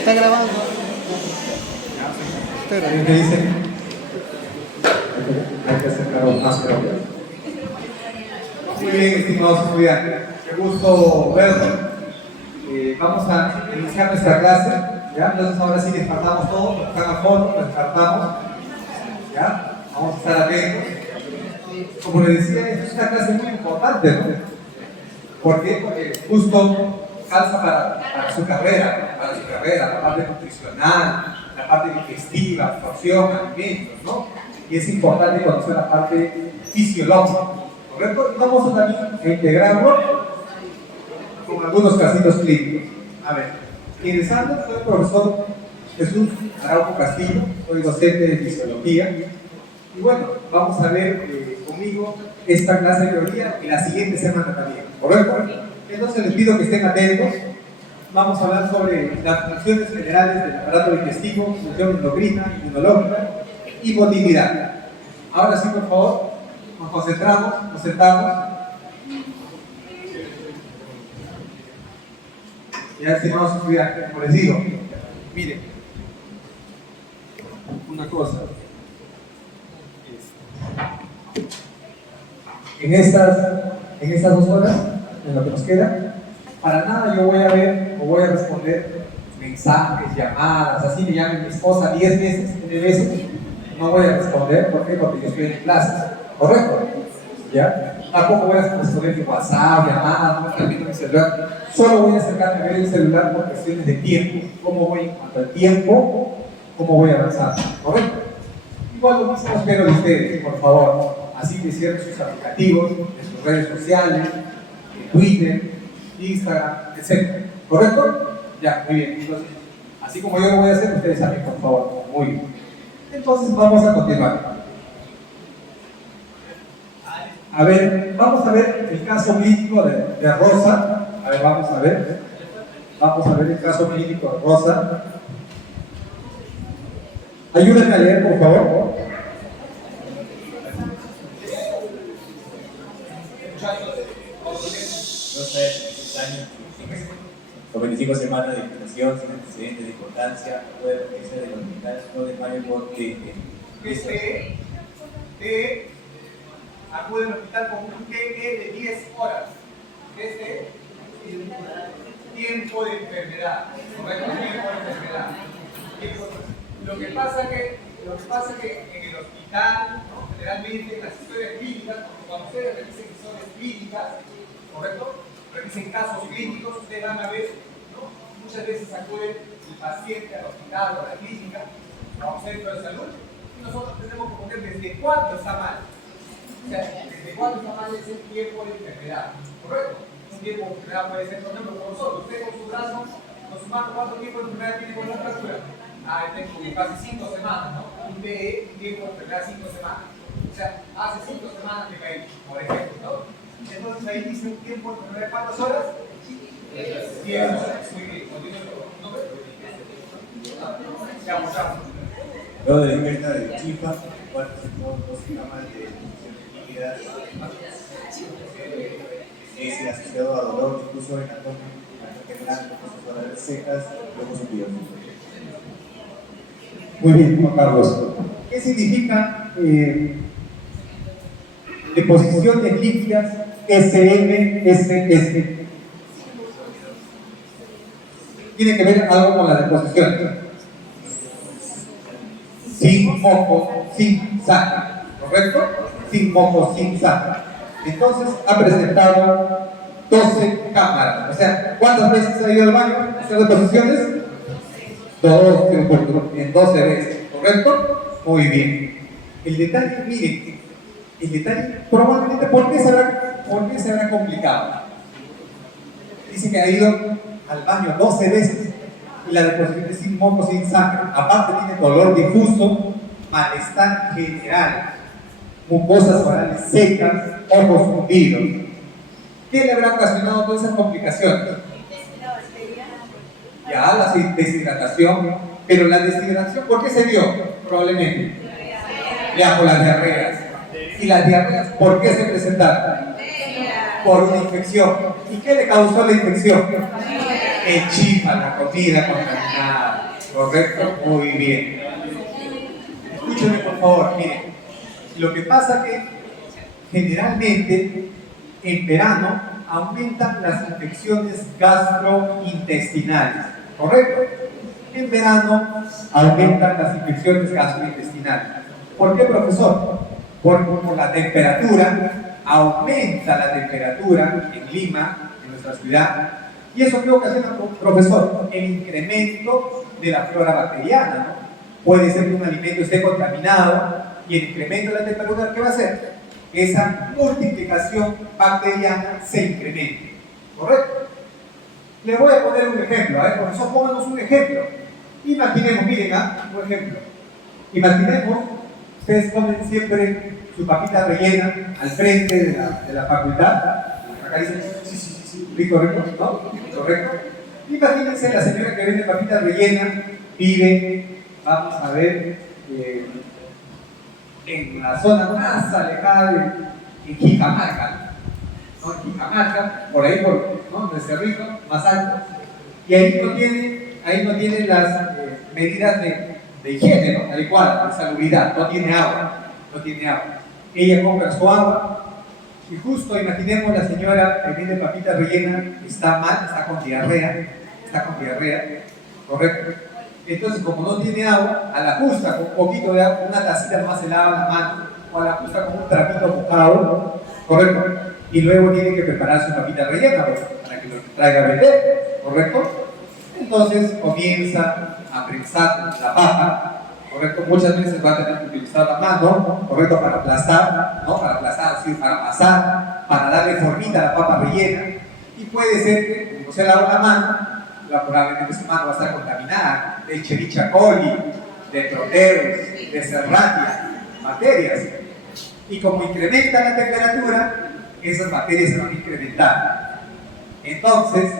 Está grabando. Está grabando. ¿Qué dice? Hay que acercarlo más, creo. Muy bien, estimados estudiantes. Qué gusto verlos. Vamos a iniciar nuestra clase. ¿Ya? Entonces ahora sí descartamos todo, los que están a fondo, los descartamos. ¿Ya? Vamos a estar atentos. Como les decía, es una clase muy importante, ¿no? ¿Por qué? Porque justo calza para su carrera, la parte nutricional, la parte digestiva, absorción, alimentos, ¿no? Y es importante conocer la parte fisiológica, ¿correcto? Y vamos a también a integrarlo con algunos casitos clínicos. A ver, quienes hablan, soy el profesor Jesús Araujo Castillo, soy docente de fisiología. Y bueno, vamos a ver conmigo esta clase de teoría y la siguiente semana también, ¿correcto? Entonces les pido que estén atentos. Vamos a hablar sobre las funciones generales del aparato digestivo, función endocrina, inmunológica y motilidad. Ahora sí, por favor, nos concentramos, nos sentamos. Ya, estimados estudiantes, como les digo, miren, una cosa. En estas 2 horas, en lo que nos queda, para nada yo voy a ver o voy a responder mensajes, llamadas, así me llame mi esposa 10 veces, 9 veces, no voy a responder. ¿Por qué? Porque yo estoy en clases, ¿correcto? ¿Ya? Tampoco voy a responder mi WhatsApp, llamadas, no me estoy viendo mi celular, solo voy a acercarme a ver el celular por cuestiones de tiempo, cómo voy en cuanto al tiempo, cómo voy a avanzar, ¿correcto? Igual lo mismo espero de ustedes, por favor. Así que cierren sus aplicativos, de sus redes sociales, de Twitter, Instagram, etc. ¿Correcto? Ya, muy bien. Entonces, así como yo lo voy a hacer, ustedes también, por favor. Muy bien. Entonces, vamos a continuar. A ver, vamos a ver el caso clínico de Rosa. A ver, vamos a ver. Vamos a ver el caso clínico de Rosa. Ayúdenme a leer, por favor. Con 25 semanas de gestación, sin antecedentes de importancia, puede realizar del hospital 1 de mayo por Acude al hospital con un TE de 10 horas. Tiempo de enfermedad. Correcto, tiempo de enfermedad. Lo que pasa que en el hospital, ¿no? Generalmente en las historias clínicas, cuando ustedes revisen historias clínicas, ¿correcto? Revisen casos clínicos, ustedes van a ver, ¿no? Muchas veces acude el paciente al hospital o a la clínica, a un centro de salud, y nosotros tenemos que poner desde cuándo está mal. O sea, desde cuándo está mal es el tiempo de enfermedad, ¿correcto? Un tiempo de enfermedad puede ser, por ejemplo, con nosotros, usted con su brazo, con su mano, ¿cuánto tiempo de enfermedad tiene con la fractura? Tengo casi 5 semanas, ¿no? Un TE, tiempo de enfermedad 5 semanas. O sea, hace 5 semanas que caí, por ejemplo, ¿no? Entonces ahí dice un tiempo de enfermedad de ¿cuántas horas? 10 horas. Muy bien, continúo. Chao. Luego de la ingesta de chifa, cual presentó 2 gramas de función líquida, es asociado a dolor, incluso en abdomen, bastante grande, cosas orales secas, luego subidos. Muy bien, Juan Carlos. ¿Qué significa deposiciones líquidas SMSS? Tiene que ver algo con la deposición. Sin moco, sin sangre, ¿correcto? Sin moco, sin sangre. Entonces ha presentado 12 cámaras. O sea, ¿cuántas veces ha ido al baño a hacer deposiciones? 12 veces, ¿correcto? Muy bien. El detalle, miren, el detalle probablemente, ¿por qué se habrá complicado? Dice que ha ido al baño 12 veces y la deposición es sin moco, sin sangre. Aparte tiene dolor difuso, malestar general, mucosas orales secas, ojos hundidos. ¿Qué le habrá ocasionado todas esas complicaciones? Ya, la deshidratación, pero la deshidratación, ¿por qué se dio? Probablemente. Ya, por las diarreas. ¿Y las diarreas por qué se presentaron? Por una infección. ¿Y qué le causó la infección? Enchifa la comida contaminada. ¿Correcto? Muy bien. Escúchame por favor, miren. Lo que pasa que generalmente en verano aumentan las infecciones gastrointestinales. ¿Correcto? En verano aumentan las infecciones gastrointestinales. ¿Por qué, profesor? Porque por la temperatura, aumenta la temperatura en Lima, en nuestra ciudad, y eso qué ocasiona, profesor, el incremento de la flora bacteriana, ¿no? Puede ser que un alimento esté contaminado y el incremento de la temperatura, ¿qué va a hacer? Esa multiplicación bacteriana se incremente, ¿correcto? Le voy a poner un ejemplo, a ver, profesor, pónganos un ejemplo. Imaginemos, miren, un ejemplo. Imaginemos, ustedes comen siempre su papita rellena al frente de la facultad. Acá dicen, sí, rico, ¿no? Correcto. Imagínense la señora que vende papita rellena, vive, vamos a ver, en la zona más alejada en Jicamarca, ¿no? En Jicamarca, por ahí, ¿no? De Cerrito, más alto, y ahí no tiene las medidas de higiene, ¿no? Adecuadas, de salubridad, no tiene agua. Ella compra su agua, y justo imaginemos la señora que vende papita rellena, está mal, está con diarrea, ¿correcto? Entonces, como no tiene agua, a la justa con un poquito de agua, una tacita nomás se lava la mano, o a la justa con un trapito mojado, ¿correcto? Y luego tiene que preparar su papita rellena para que lo traiga a vender, ¿correcto? Entonces comienza a prensar la papa, ¿correcto? Muchas veces va a tener que utilizar la mano, ¿correcto? Para aplastar, ¿no? Para aplastar, así, para amasar, para darle formita a la papa rellena. Y puede ser que, como se lava la mano, probablemente su mano va a estar contaminada de Escherichia coli, de Proteus, de Serratia, bacterias. Y como incrementa la temperatura, esas bacterias se van a incrementar. Entonces,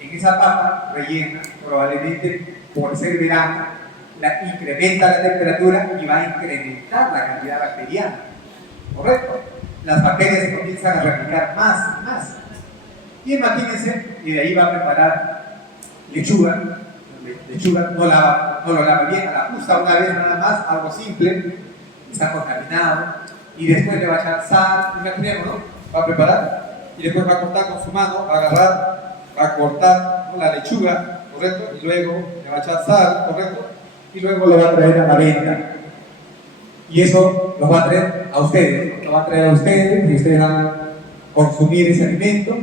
en esa papa rellena, probablemente por ser verano, incrementa la temperatura y va a incrementar la cantidad bacteriana. ¿Correcto? Las bacterias se comienzan a replicar más y más. Y imagínense, y de ahí va a preparar lechuga no lo lava bien, a la justa una vez nada más, algo simple, está contaminado, y después le va a echar sal, imaginemos, ¿no? Va a preparar, y después va a cortar con su mano, va a agarrar, va a cortar la lechuga, ¿correcto? Y luego le va a echar sal, ¿correcto? Y luego lo va a traer a la venta. Y eso lo va a traer a ustedes, lo va a traer a ustedes, y ustedes van a consumir ese alimento,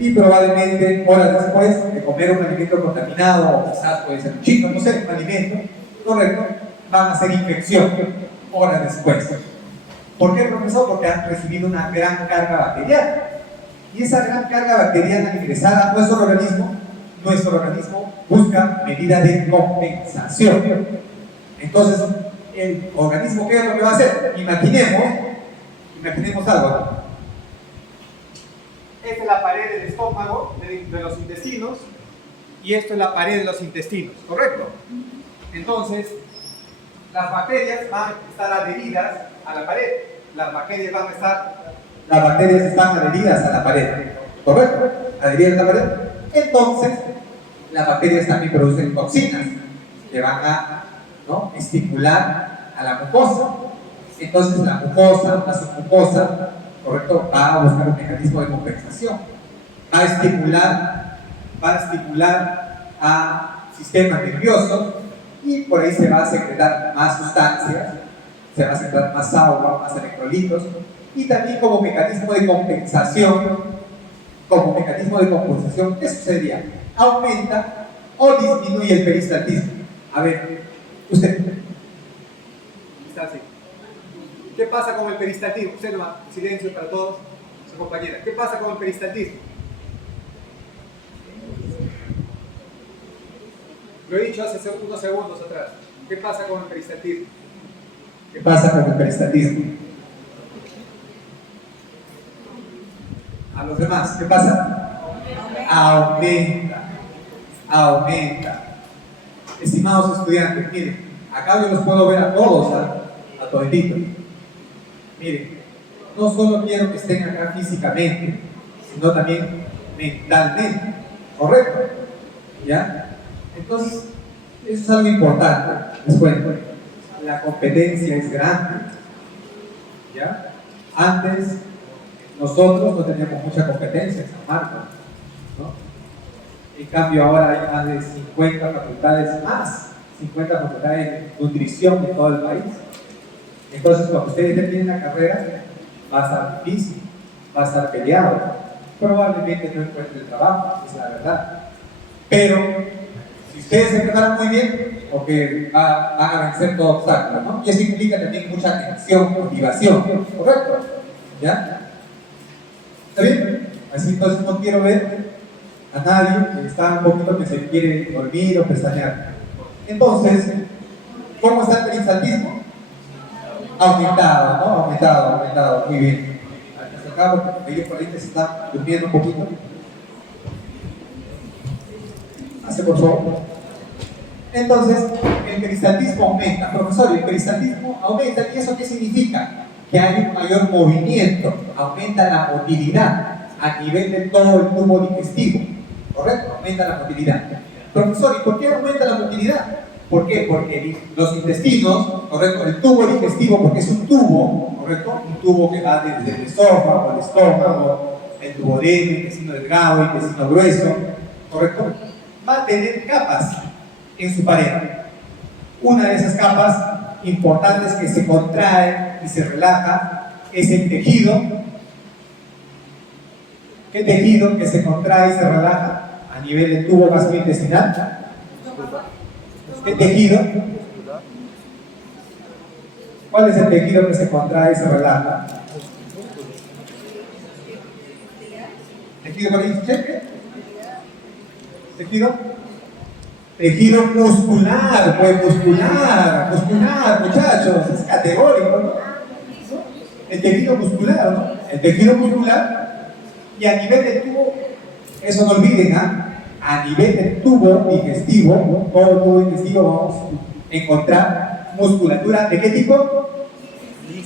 y probablemente horas después de comer un alimento contaminado, o quizás puede ser un chico, no sé, un alimento, ¿correcto? Van a hacer infección horas después. ¿Por qué, profesor? Porque han recibido una gran carga bacteriana. Y esa gran carga bacteriana ingresada a nuestro organismo busca medidas de compensación. Entonces, el organismo, ¿qué es lo que va a hacer? Imaginemos algo, ¿no? Esta es la pared del estómago, de los intestinos, y esto es la pared de los intestinos, ¿correcto? Entonces, las bacterias van a estar adheridas a la pared. Las bacterias están adheridas a la pared, ¿correcto? Adheridas a la pared. Entonces, las bacterias también producen toxinas que van a, ¿no?, estimular a la mucosa. Entonces, la submucosa, ¿correcto?, va a buscar un mecanismo de compensación. Va a estimular a sistemas nerviosos, y por ahí se va a secretar más sustancias, se va a secretar más agua, más electrolitos, y también como mecanismo de compensación, ¿qué sucedería? Aumenta o disminuye el peristaltismo. A ver, usted está así. ¿Qué pasa con el peristaltismo? Usted nomás, silencio para todos, su compañera. ¿Qué pasa con el peristaltismo? Lo he dicho hace unos segundos atrás. ¿Qué pasa con el peristaltismo? ¿Qué pasa con el peristaltismo? A los demás, ¿qué pasa? Aumenta. Estimados estudiantes, miren, acá yo los puedo ver a todos, a todititos. Miren, no solo quiero que estén acá físicamente, sino también mentalmente, ¿correcto? ¿Ya? Entonces, eso es algo importante. Les cuento. La competencia es grande. ¿Ya? Antes, nosotros no teníamos mucha competencia en San Marcos, ¿no? En cambio, ahora hay más de 50 facultades más, 50 facultades de nutrición en todo el país. Entonces, cuando ustedes terminen la carrera, va a estar difícil, va a estar peleado, probablemente no encuentren trabajo, es la verdad. Pero, si ustedes se preparan muy bien, porque van a vencer todo obstáculo, ¿no? Y eso implica también mucha atención, motivación, ¿correcto? ¿Ya? ¿Está bien? Así entonces no quiero ver a nadie que está un poquito que se quiere dormir o pestañear. Entonces, ¿cómo está el peristaltismo? Aumentado, ¿no? Aumentado, muy bien. Hasta acá, porque ellos por ahí se están durmiendo un poquito. Hace por favor. Entonces, el peristaltismo aumenta. Profesor, el peristaltismo aumenta. ¿Y eso qué significa? Que hay un mayor movimiento, aumenta la motilidad a nivel de todo el tubo digestivo. ¿Correcto? Aumenta la motilidad. Profesor, ¿y por qué aumenta la motilidad? ¿Por qué? Porque los intestinos, ¿correcto? El tubo digestivo, porque es un tubo, ¿correcto? Un tubo que va desde el esófago, el estómago, el duodeno, el intestino delgado, el intestino grueso, ¿correcto? Va a tener capas en su pared. Una de esas capas importantes que se contrae y se relaja es el tejido. ¿Qué tejido que se contrae y se relaja a nivel del tubo gastrointestinal? ¿Qué tejido? ¿Cuál es el tejido que se contrae y se relaja? ¿Tejido para cheque? ¿Tejido? Tejido muscular, pues muscular, muchachos, es categórico, ¿no? El tejido muscular, ¿no? El tejido muscular, y a nivel del tubo, eso no olviden, ¿ah? A nivel del tubo digestivo, ¿no? Todo el tubo digestivo vamos a encontrar musculatura, ¿de qué tipo?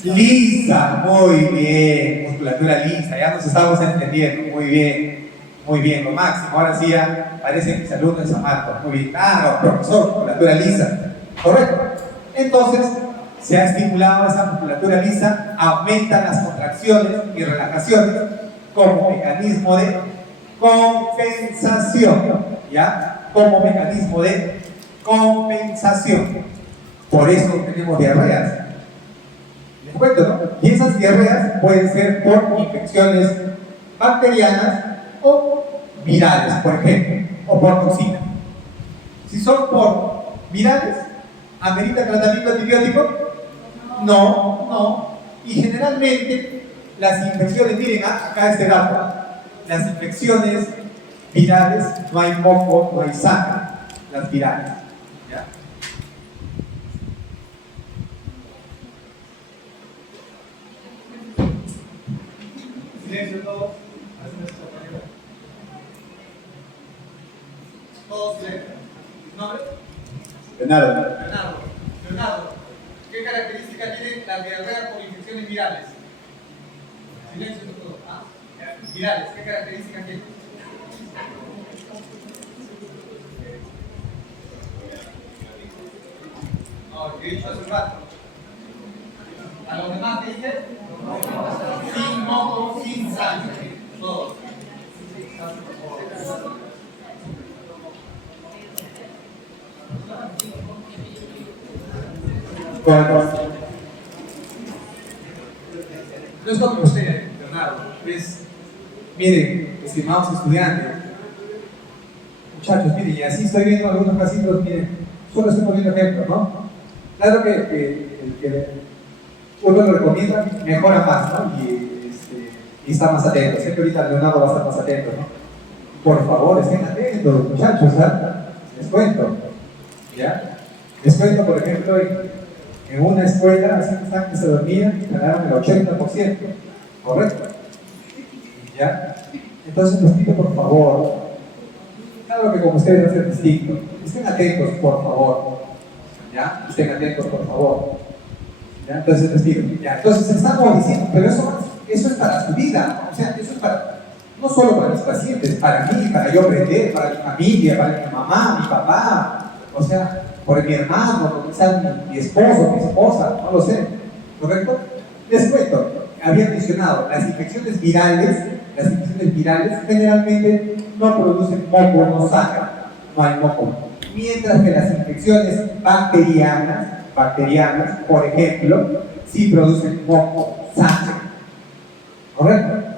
Lisa, muy bien, musculatura lisa, ya nos estamos entendiendo, muy bien, lo máximo. Ahora sí ya parecen mis alumnos de San Marcos, muy bien, claro, profesor, musculatura lisa, correcto. Entonces, se ha estimulado esa musculatura lisa, aumentan las contracciones y relajaciones como mecanismo de compensación, ¿ya? Como mecanismo de compensación. Por eso tenemos diarreas. Les cuento, ¿no? Y esas diarreas pueden ser por infecciones bacterianas o virales, por ejemplo, o por toxina. Si son por virales, ¿amerita tratamiento antibiótico? No. Y generalmente las infecciones, miren acá este dato, las infecciones virales, no hay moco, no hay sangre, las virales. ¿Ya? Silencio todos. Todos silencio. ¿Nombre? Leonardo. Leonardo, ¿qué características tienen las diarreas por infecciones virales? Silencio todos. Virales, ¿qué características tienen? No, que he dicho hace un rato. ¿A los demás qué dije? Sin moco, sin sangre. Todos. No es lo que usted, Leonardo, miren, estimados estudiantes, muchachos, miren, y así estoy viendo algunos casitos, miren, solo estoy poniendo ejemplos, ¿no? Claro que uno lo recomienda, mejora más, ¿no? Y está más atento. Sé que ahorita Leonardo va a estar más atento, ¿no? Por favor, estén atentos, muchachos, ¿ah? Les cuento, ¿ya? Les cuento, por ejemplo, en una escuela, así que se dormían, ganaron el 80%, ¿correcto? ¿Ya? Entonces les pido, por favor, claro que como ustedes va a ser distinto, estén atentos, por favor, ¿ya? Estén atentos, por favor, ¿ya? Entonces les pido, ¿ya? Entonces estamos diciendo, pero eso es para su vida, o sea, eso es para, No solo para mis pacientes, para mí, para yo aprender, para mi familia, para mi mamá, mi papá, o sea, por mi hermano, quizás mi esposo, mi esposa, no lo sé, ¿correcto? Les cuento, había mencionado, las infecciones virales generalmente no producen moco, no sangran, no hay moco. Mientras que las infecciones bacterianas, por ejemplo, sí producen moco, sangre. ¿Correcto?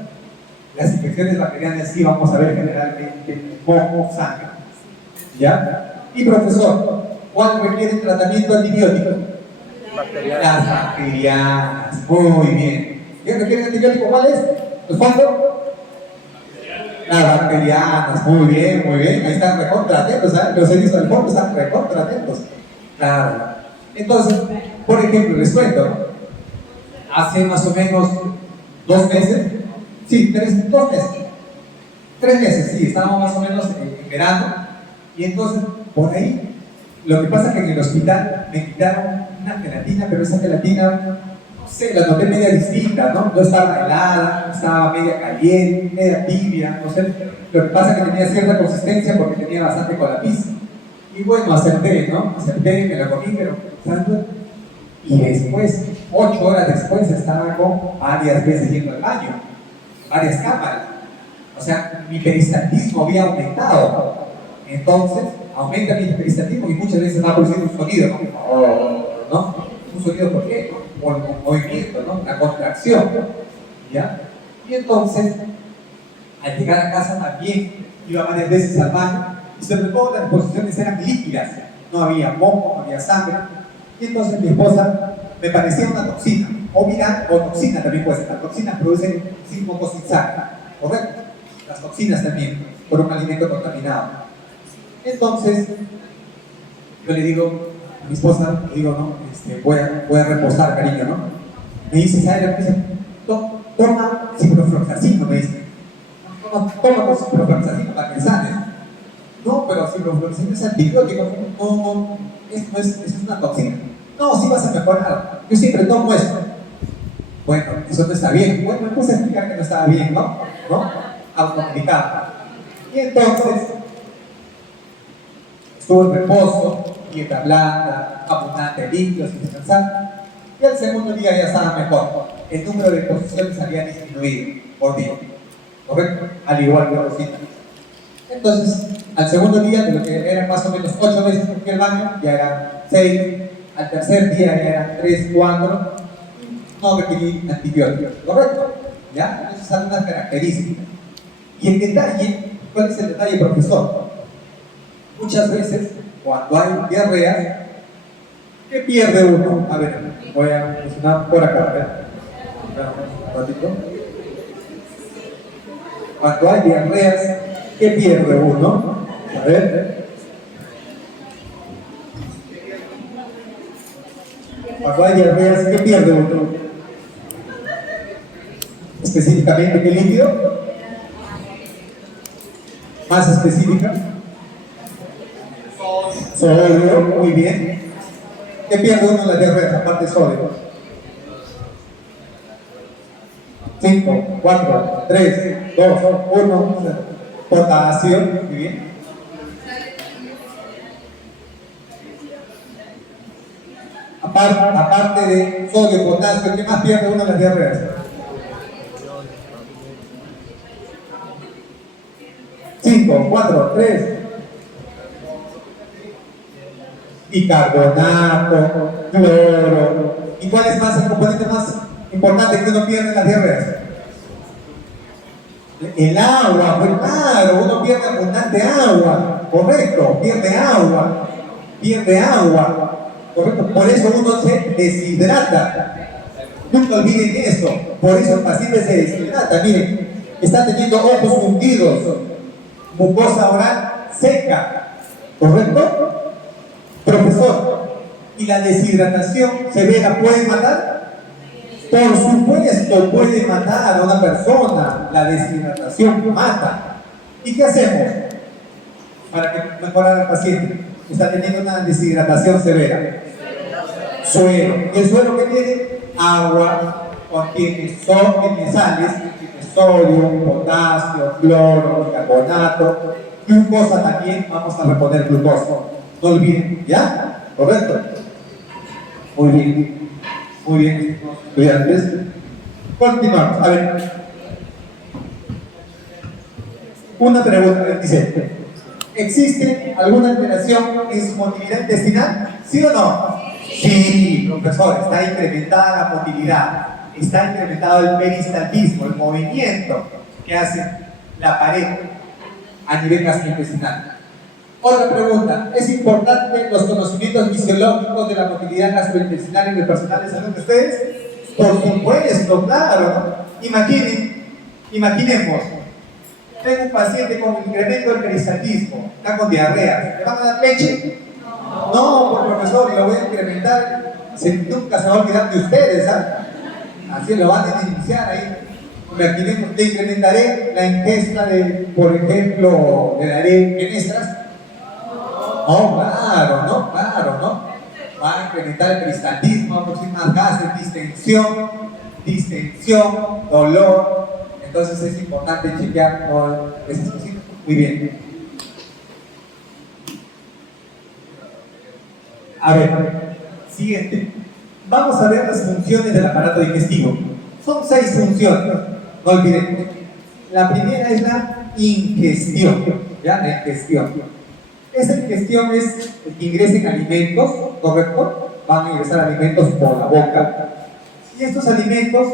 Las infecciones bacterianas sí vamos a ver generalmente moco, sangre. ¿Ya? Y profesor, ¿cuál requiere tratamiento antibiótico? Las bacterianas. Muy bien. ¿Qué requiere antibiótico? ¿Cuál es? ¿Los cuántos? Las bacterianas. Muy bien, muy bien. Ahí están recontra atentos, ¿sabes? Los servicios del fondo están recontra atentos. Claro. Entonces, por ejemplo, les cuento, ¿no? Hace más o menos 2 meses, sí, 2 meses, 3 meses, sí, estábamos más o menos en verano, y entonces, por ahí, lo que pasa es que en el hospital me quitaron una gelatina, pero esa gelatina, no sé, la noté media distinta, ¿no? No estaba helada, estaba media caliente, media tibia, no sé. Lo que pasa es que tenía cierta consistencia porque tenía bastante colapis. Y bueno, acepté, ¿no? Acepté, me la comí, pero ¿sabes? Y después, 8 horas después, estaba con varias veces yendo al baño, varias cámaras. O sea, mi peristaltismo había aumentado. Entonces, aumenta mi peristaltismo y muchas veces va produciendo un sonido, ¿no? ¿Un sonido por qué? Por el movimiento, ¿no? La contracción, ¿ya? Y entonces, al llegar a casa también iba varias veces al baño y sobre todo las posiciones eran líquidas, no había moco, no había sangre. Y entonces mi esposa me parecía una toxina, o viral o toxina también puede ser. Las toxinas producen sin moco, sin sangre, ¿correcto? Las toxinas también, por un alimento contaminado. Entonces, yo le digo a mi esposa, le digo, no, voy a reposar, cariño, ¿no? Me dice, ¿sabes lo que dice? Toma ciprofloxacino, me dice. Toma ciprofloxacino para que sane. No, pero ciprofloxacino es antibiótico, no, eso es una toxina. No, sí vas a mejorar. Yo siempre tomo esto. Bueno, eso no está bien. Bueno, me puse a explicar que no estaba bien, ¿no? Automedicado. Y entonces, estuvo en reposo, dieta blanda, abundante líquidos sin descansar. Y al segundo día ya estaba mejor. El número de posiciones había disminuido por día. ¿Correcto? Al igual que los síntomas. Entonces, al segundo día, de lo que eran más o menos 8 veces que fui al baño, ya eran 6. Al tercer día ya eran 3, 4. No requerí antibióticos. ¿Correcto? ¿Ya? Entonces, son unas características. Y el detalle, ¿cuál es el detalle, profesor? Muchas veces, cuando hay diarrea, ¿qué pierde uno? A ver, voy a mencionar por acá, a ver. Un ratito. Cuando hay diarreas, ¿qué pierde uno? A ver. Cuando hay diarreas, ¿qué pierde uno? Específicamente, ¿qué líquido? Más específica. Sodio, muy bien. ¿Qué pierde uno en las diarreas, aparte de sodio? 5, 4, 3, 2, 1, 0. Potasio, muy bien. Aparte de sodio, potasio, ¿qué más pierde uno en las diarreas? Cinco, 4, 3. Bicarbonato, cloro. ¿Y cuál es más el componente más importante que uno pierde en las diarreas? El agua, pues claro, uno pierde abundante agua, correcto, pierde agua, correcto, por eso uno se deshidrata. Nunca olviden eso, por eso el paciente se deshidrata. Miren, está teniendo ojos hundidos, mucosa oral seca, ¿correcto? Profesor, ¿y la deshidratación severa puede matar? Por supuesto, puede matar a una persona. La deshidratación mata. ¿Y qué hacemos para que mejorar al paciente? Está teniendo una deshidratación severa. Suero. ¿Y el suero qué tiene? Agua, contiene sales, sodio, potasio, cloro, bicarbonato, glucosa también, vamos a reponer glucosa. No olviden, ¿ya? ¿Correcto? Muy bien, muy bien, estudiantes. Continuamos, a ver. Una pregunta, dice, ¿existe alguna alteración en su motilidad intestinal? ¿Sí o no? Sí, profesor, está incrementada la motilidad, está incrementado el peristaltismo, el movimiento que hace la pared a nivel gastrointestinal. Otra pregunta, ¿es importante los conocimientos fisiológicos de la motilidad gastrointestinal en el personal de salud de ustedes? Por supuesto, claro. Imaginemos, tengo un paciente con incremento del peristaltismo, está con diarrea, ¿le van a dar leche? No, por profesor, lo voy a incrementar, nunca se va a olvidar de ustedes, ¿ah? Así lo van a iniciar ahí. Imaginemos, le incrementaré la ingesta de, por ejemplo, le daré menestras. No, claro, ¿no? Va a incrementar el peristaltismo, va a producir más gases, distensión, dolor. Entonces es importante chequear todas esas cositas. Muy bien. A ver, siguiente. Vamos a ver las funciones del aparato digestivo. Son 6 funciones, no olviden. La primera es la ingestión, ¿ya? La ingestión. Esta ingestión es el que ingresen alimentos, ¿correcto? Van a ingresar alimentos por la boca. Y estos alimentos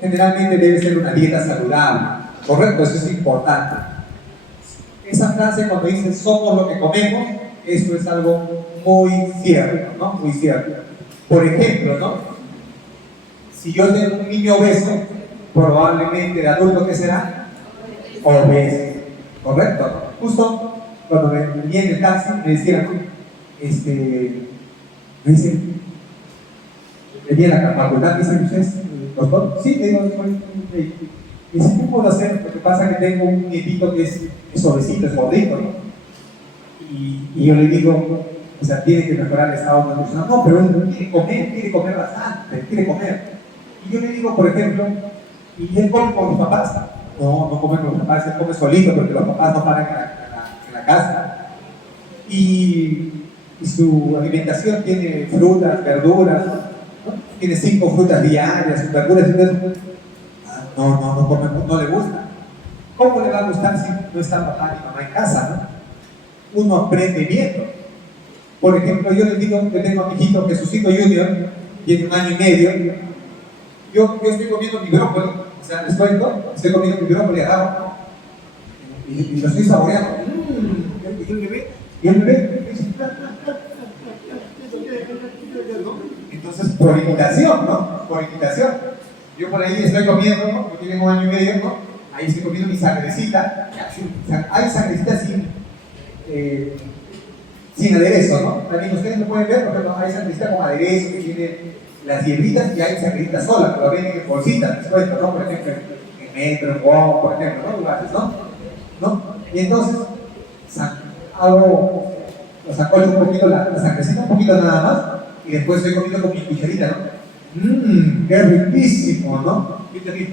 generalmente debe ser una dieta saludable, ¿correcto? Eso es importante. Esa frase cuando dice somos lo que comemos, eso es algo muy cierto, ¿no? Muy cierto. Por ejemplo, ¿no? Si yo tengo un niño obeso, probablemente de adulto, ¿qué será? Obeso, ¿correcto? Justo cuando me venía en el taxi me decían, me dicen, le di a la facultad, me dicen, ¿ustedes, doctor? Sí, le digo, soy un médico. Me dice, ¿qué puedo hacer? Lo que pasa es que tengo un nietito que es obesito, es gordito, ¿no? Y yo le digo, o sea, tiene que mejorar el estado nutricional. No, pero él quiere comer bastante, quiere comer. Y yo le digo, por ejemplo, ¿y él come con los papás? No, no come con los papás, él come solito porque los papás no paran en la casa. Y su alimentación tiene frutas, verduras, ¿no? Tiene 5 frutas diarias, sus verduras, no come, no le gusta. ¿Cómo le va a gustar si no está papá ni mamá en casa, no? Uno aprende viendo. Por ejemplo, yo les digo que tengo a mi hijito Jesucito Junior, tiene 1 año y medio. Yo estoy comiendo mi brócoli, o sea, les cuento, estoy comiendo mi brócoli, agarro y lo estoy saboreando. Y el bebé, entonces, por imitación, ¿no? Por imitación. Yo por ahí estoy comiendo, ¿no? Yo tengo 1 año y medio, ¿no? Ahí estoy comiendo mi sangrecita. Hay sangrecita sin aderezo, ¿no? También ustedes lo pueden ver, por ejemplo, hay sangrecita con aderezo que tiene las hierbitas y hay sangrecita sola, pero vienen en bolsitas, les cuento, ¿no? Por ejemplo, en Metro, en Wow, por ejemplo, ¿no? Lugares, ¿no? Y entonces, hago, o sea, corto un poquito la sangrecita, un poquito nada más, y después estoy comiendo con mi cucharita, ¿no? ¡Qué riquísimo!, ¿no? Y te digo,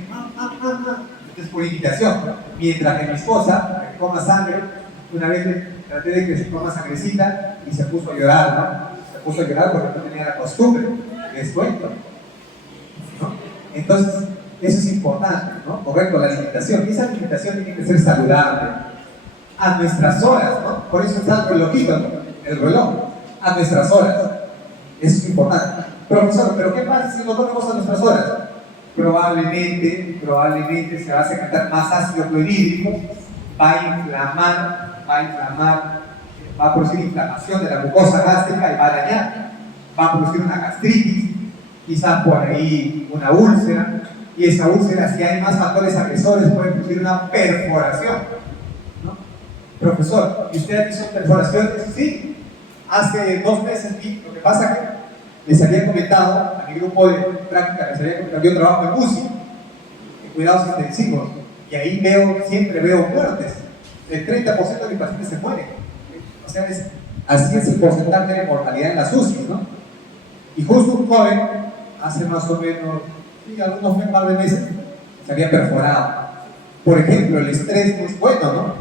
entonces por invitación, mientras que mi esposa que coma sangre, una vez traté de que se coma sangrecita y se puso a llorar, ¿no? Se puso a llorar porque no tenía la costumbre, les cuento, ¿no? Entonces, eso es importante, ¿no? Correcto, la alimentación. Y esa alimentación tiene que ser saludable, a nuestras horas, ¿no? Por eso está el relojito, ¿no? El reloj, a nuestras horas. Eso es importante. Profesor, ¿pero qué pasa si no comemos a nuestras horas? Probablemente se va a secretar más ácido clorhídrico, va a producir inflamación de la mucosa gástrica y va a dañar, va a producir una gastritis, quizás por ahí una úlcera, y esa úlcera, si hay más factores agresores, puede producir una perforación, ¿no? Profesor, ¿y usted hizo perforaciones? Sí, hace 2 meses vi. Lo que pasa es que les había comentado a mi grupo de práctica, les había comentado, yo trabajo en UCI, en cuidados intensivos, y ahí siempre veo muertes. El 30% de mis pacientes se mueren. O sea, así es el porcentaje de mortalidad en las UCI, ¿no? Y justo un joven, hace más o menos, sí, un par de meses, se había perforado. Por ejemplo, el estrés no es bueno, ¿no?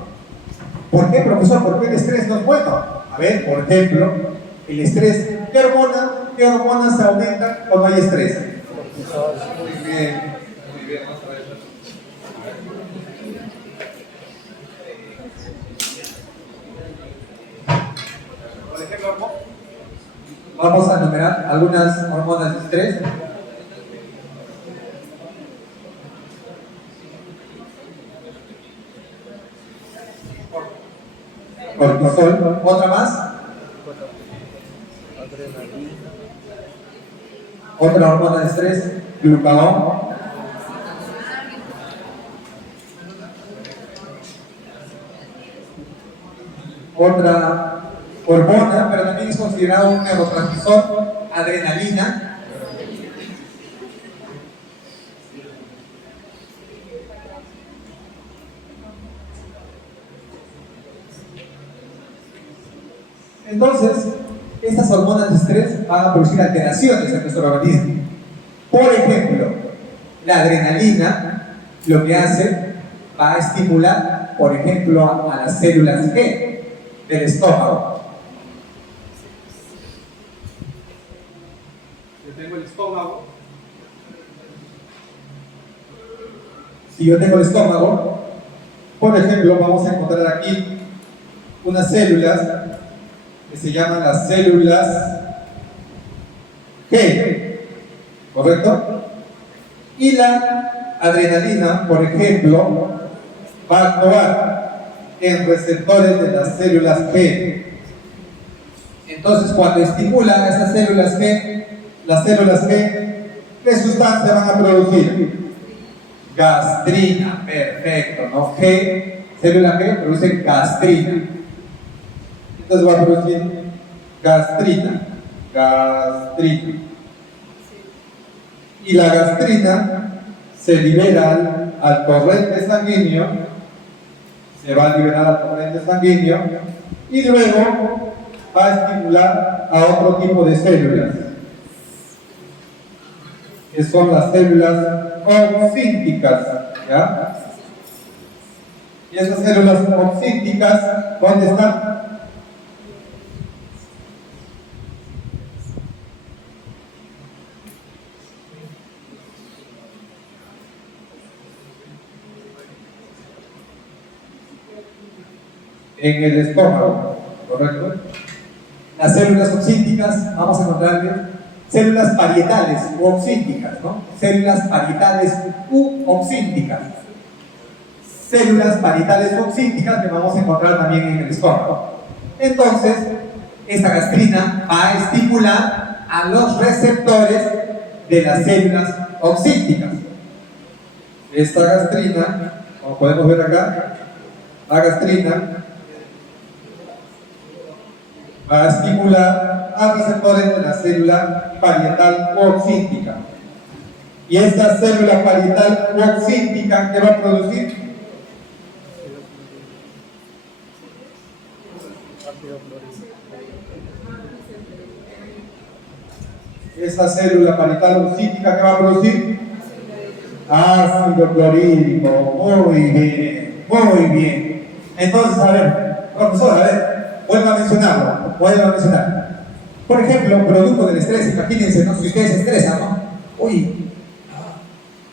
¿Por qué, profesor? ¿Por qué el estrés no es bueno? A ver, por ejemplo, el estrés, ¿qué hormonas se aumentan cuando hay estrés? Muy bien, muy bien, vamos a ver. Por ejemplo, vamos a enumerar algunas hormonas de estrés. Cortisol, otra más. Otra hormona de estrés, glucagón. Otra hormona, pero también es considerado un neurotransmisor, adrenalina. Entonces, estas hormonas de estrés van a producir alteraciones en nuestro organismo. Por ejemplo, la adrenalina lo que hace va a estimular, por ejemplo, a las células G del estómago. Yo tengo el estómago. Si yo tengo el estómago, por ejemplo, vamos a encontrar aquí unas células que se llaman las células G, ¿correcto? Y la adrenalina, por ejemplo, va a actuar en receptores de las células G. Entonces, cuando estimula a esas células G, las células G, ¿qué sustancia van a producir? Gastrina, perfecto, ¿no? G, célula G produce gastrina. Entonces va a producir gastrina. Y la gastrina se libera al torrente sanguíneo, se va a liberar al torrente sanguíneo y luego va a estimular a otro tipo de células, que son las células oxínticas, ¿ya? Y esas células oxínticas, ¿dónde están? En el estómago, ¿correcto? Las células oxínticas, vamos a encontrarle células parietales u oxínticas, ¿no? Células parietales u oxínticas. Células parietales u oxínticas que vamos a encontrar también en el estómago. Entonces, esta gastrina va a estimular a los receptores de las células oxínticas. Esta gastrina, como podemos ver acá, la gastrina va a estimular a receptores de la célula parietal u oxíntica. Y esta célula parietal u oxíntica, ¿qué va a producir? Esta célula parietal u oxíntica, ¿qué va a producir? Ácido clorhídrico. Muy bien. Entonces, a ver, profesor, a ver, vuelva a mencionarlo. Por ejemplo, producto del estrés, imagínense, ¿no? Si ustedes se estresan, ¿no? Uy,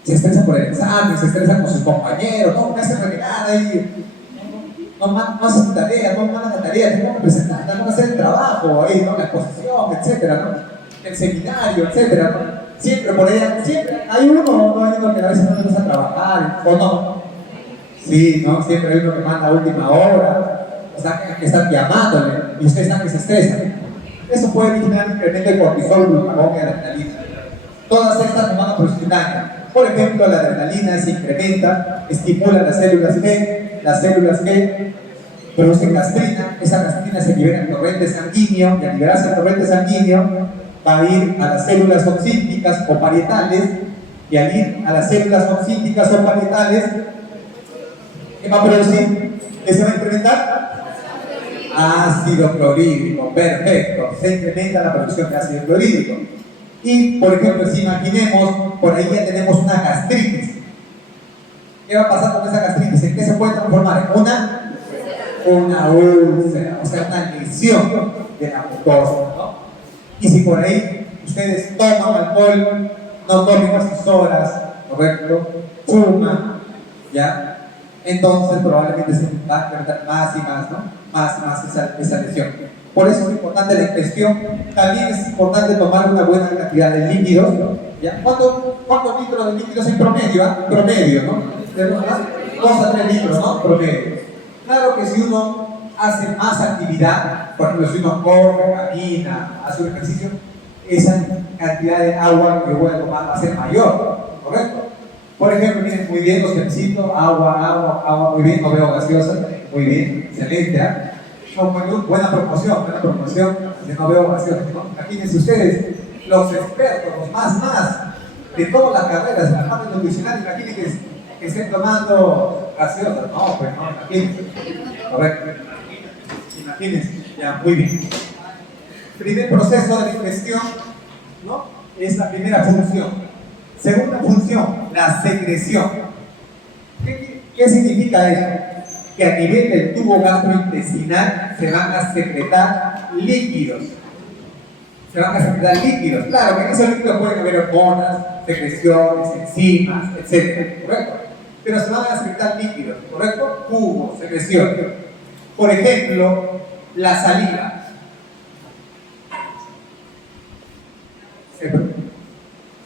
se estresan por el examen, se estresan con sus compañeros, no, me hacen renegar ahí, no hacen su tarea, no mandan la tarea, tengo que presentar, tengo que hacer el trabajo ahí, ¿no? La exposición, etcétera, ¿no? El seminario, etcétera, ¿no? Siempre por ahí, siempre hay uno, no hay uno que a veces no le gusta trabajar, o no. Sí, ¿no? Siempre hay uno que manda a última hora, o sea, que están llamándole y ustedes están que se estresan. Eso puede originar incremento de cortisol, glucagón y adrenalina. Todas estas nos van a producir daño. Por ejemplo, la adrenalina se incrementa, estimula las células G producen gastrina, esa gastrina se libera en torrente sanguíneo y al liberarse el torrente sanguíneo va a ir a las células oxínticas o parietales y al ir a las células oxínticas o parietales, ¿qué va a producir? ¿Qué se va a incrementar? Ácido clorhídrico, perfecto, se incrementa la producción de ácido clorhídrico. Y, por ejemplo, si imaginemos, por ahí ya tenemos una gastritis. ¿Qué va a pasar con esa gastritis? ¿En qué se puede transformar? En una úlcera, o sea, una lesión de la mucosa, ¿no? Y si por ahí ustedes toman alcohol, no tomen a sus horas, ¿correcto? Fuman, ¿ya? Entonces probablemente se va a perder más y más, ¿no? Más y más esa lesión. Por eso es importante la ingestión. También es importante tomar una buena cantidad de líquidos, ¿ya? ¿Cuántos litros de líquidos en promedio? Promedio, ¿no? ¿De verdad? 2 a 3 litros, ¿no? Promedio. Claro que si uno hace más actividad, por ejemplo, si uno corre, camina, hace un ejercicio, esa cantidad de agua que voy a tomar va a ser mayor, ¿correcto? Por ejemplo, miren, muy bien, los necesito, agua, muy bien, no veo gaseosa, muy bien, excelente, ¿eh? No, buena promoción, así no veo gaseosa, ¿no? Imagínense ustedes, los expertos, los más, de todas las carreras, de la parte nutricional, imagínense que estén tomando gaseosa, no, pues no, imagínense, correcto, imagínense, ya, muy bien. Primer proceso de digestión, ¿no? Es la primera función. Segunda función, la secreción. ¿Qué significa eso? Que a nivel del tubo gastrointestinal se van a secretar líquidos. Claro que en esos líquidos pueden haber hormonas, secreciones, enzimas, etc. ¿Correcto? Pero se van a secretar líquidos, ¿correcto? Jugos, secreciones. Por ejemplo, la saliva.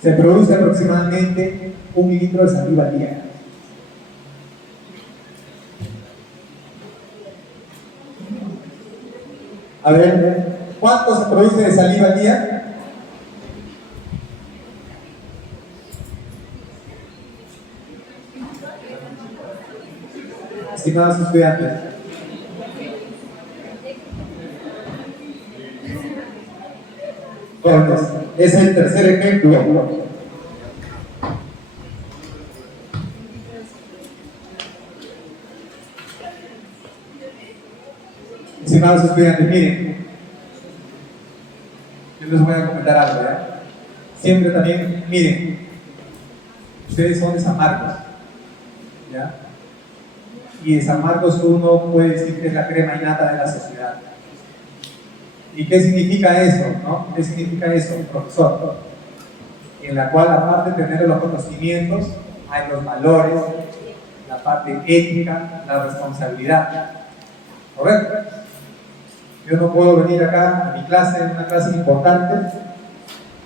Se produce aproximadamente 1 litro de saliva al día. A ver, ¿cuánto se produce de saliva al día? Estimados estudiantes. Jóvenes, es el tercer ejemplo. Estimados estudiantes, miren, yo les voy a comentar algo, ¿ya? Siempre también, miren, ustedes son de San Marcos, ¿ya? Y de San Marcos uno puede decir que es la crema innata de la sociedad. ¿Y qué significa eso, no? ¿Qué significa eso, profesor? En la cual, aparte de tener los conocimientos, hay los valores, la parte ética, la responsabilidad. ¿Correcto? Yo no puedo venir acá a mi clase, una clase importante.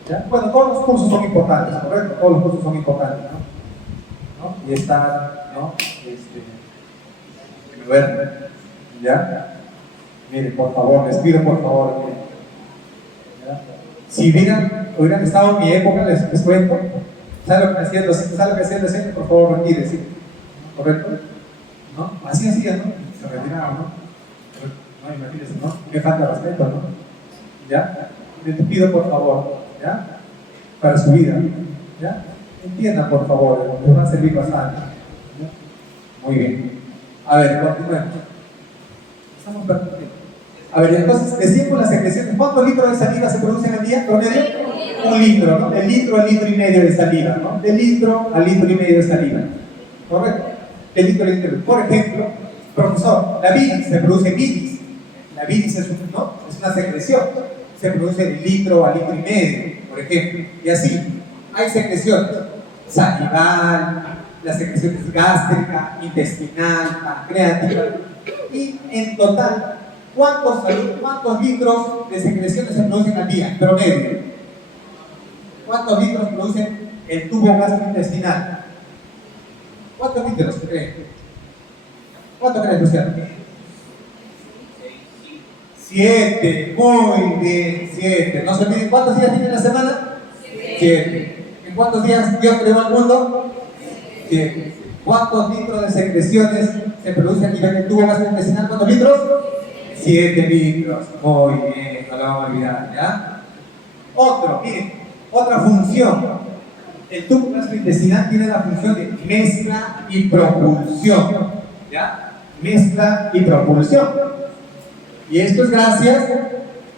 ¿Ya? Bueno, todos los cursos son importantes, ¿correcto? Todos los cursos son importantes, ¿no? Y estar, ¿no? Que me duermen, ¿ya? Miren, por favor, les pido por favor, miren. ¿Ya? Si hubieran estado en mi época, les cuento, ¿saben lo que hacía el docente? Por favor, retire, ¿sí? ¿Correcto? ¿No? Así hacía, ¿no? Se retiraba, ¿no? No, imagínense, ¿no? Qué falta de respeto, ¿no? ¿Ya? Les pido por favor, ¿ya? Para su vida, ¿ya? Entiendan, por favor, les va a servir bastante. ¿Ya? Muy bien. A ver, continuemos. Estamos perdiendo. A ver, entonces, decimos las secreciones. ¿Cuántos litros de saliva se producen al día, promedio? 1 litro, ¿no? De litro a litro y medio de saliva, ¿no? De litro a litro y medio de saliva. ¿Correcto? De litro a litro. Por ejemplo, profesor, la bilis, se produce bilis. La bilis es una secreción. Se produce de litro a litro y medio, por ejemplo. Y así, hay secreciones. Salival, las secreciones gástrica, intestinal, pancreática. Y en total, ¿cuántos litros de secreciones se producen al día? Promedio. ¿Cuántos litros produce el tubo gastrointestinal? ¿Cuántos litros creen? ¿Cuánto creen, Luciano? 7, muy bien, 7. No se olviden, ¿cuántos días tiene la semana? 7. ¿En cuántos días Dios creó al mundo? 7. ¿Cuántos litros de secreciones se producen a nivel del tubo gastrointestinal? ¿Cuántos litros? 7 litros. Muy bien, no lo vamos a olvidar, ¿ya? Miren, otra función. El tubo gastrointestinal tiene la función de mezcla y propulsión, ¿ya? Mezcla y propulsión. Y esto es gracias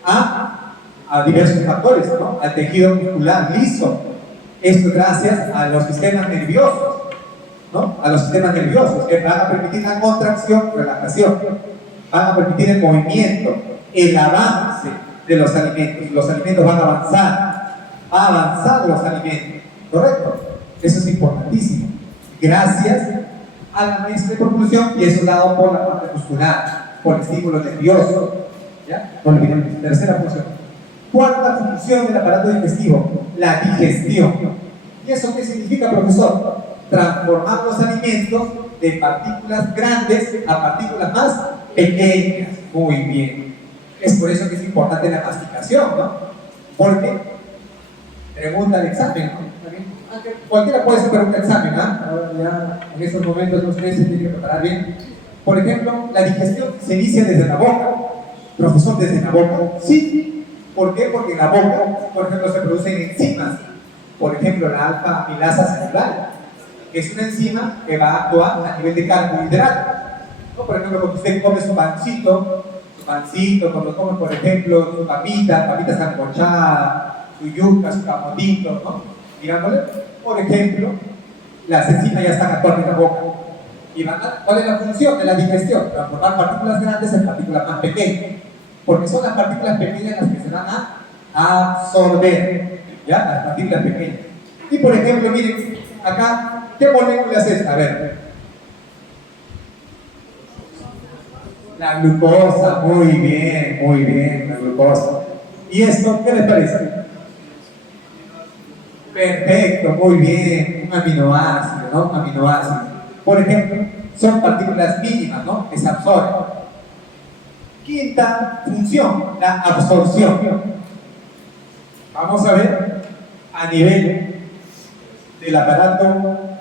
a diversos factores, ¿no? Al tejido muscular liso. Esto es gracias a los sistemas nerviosos. ¿no? A los sistemas nerviosos, que van a permitir la contracción, relajación, van a permitir el movimiento, el avance de los alimentos van a avanzar los alimentos, ¿correcto? Eso es importantísimo, gracias a la mezcla de propulsión, y eso es dado por la parte muscular, por el estímulo nervioso, ¿ya? No olviden, tercera función. Cuarta función del aparato digestivo, la digestión. ¿Y eso qué significa, profesor? Transformar los alimentos de partículas grandes a partículas más pequeñas. Muy bien. Es por eso que es importante la masticación, ¿no? Porque pregunta el examen, ¿no? Cualquiera puede hacer pregunta de examen, ¿no? Ahora ya en estos momentos los meses tienen que preparar bien. Por ejemplo, la digestión se inicia desde la boca. Profesor, ¿desde la boca? Sí. ¿Por qué? Porque en la boca, por ejemplo, se producen enzimas. Por ejemplo, la alfa amilasa salival, que es una enzima que va a actuar a nivel de carbohidratos, ¿no? Por ejemplo, cuando usted come su pancito, cuando come, por ejemplo, su papita sancochada, su yuca, su camotito, ¿no? Mirándole, por ejemplo, las enzimas ya están actuando en la boca. ¿Y cuál es la función de la digestión? Transformar partículas grandes en partículas más pequeñas, porque son las partículas pequeñas las que se van a absorber, ¿ya? Las partículas pequeñas. Y por ejemplo, miren, acá, ¿qué molécula es esta? A ver. La glucosa, muy bien, la glucosa. ¿Y esto qué les parece? Perfecto, muy bien, un aminoácido, ¿no? Aminoácido. Por ejemplo, son partículas mínimas, ¿no? Que se absorben. Quinta función, la absorción. Vamos a ver a nivel del aparato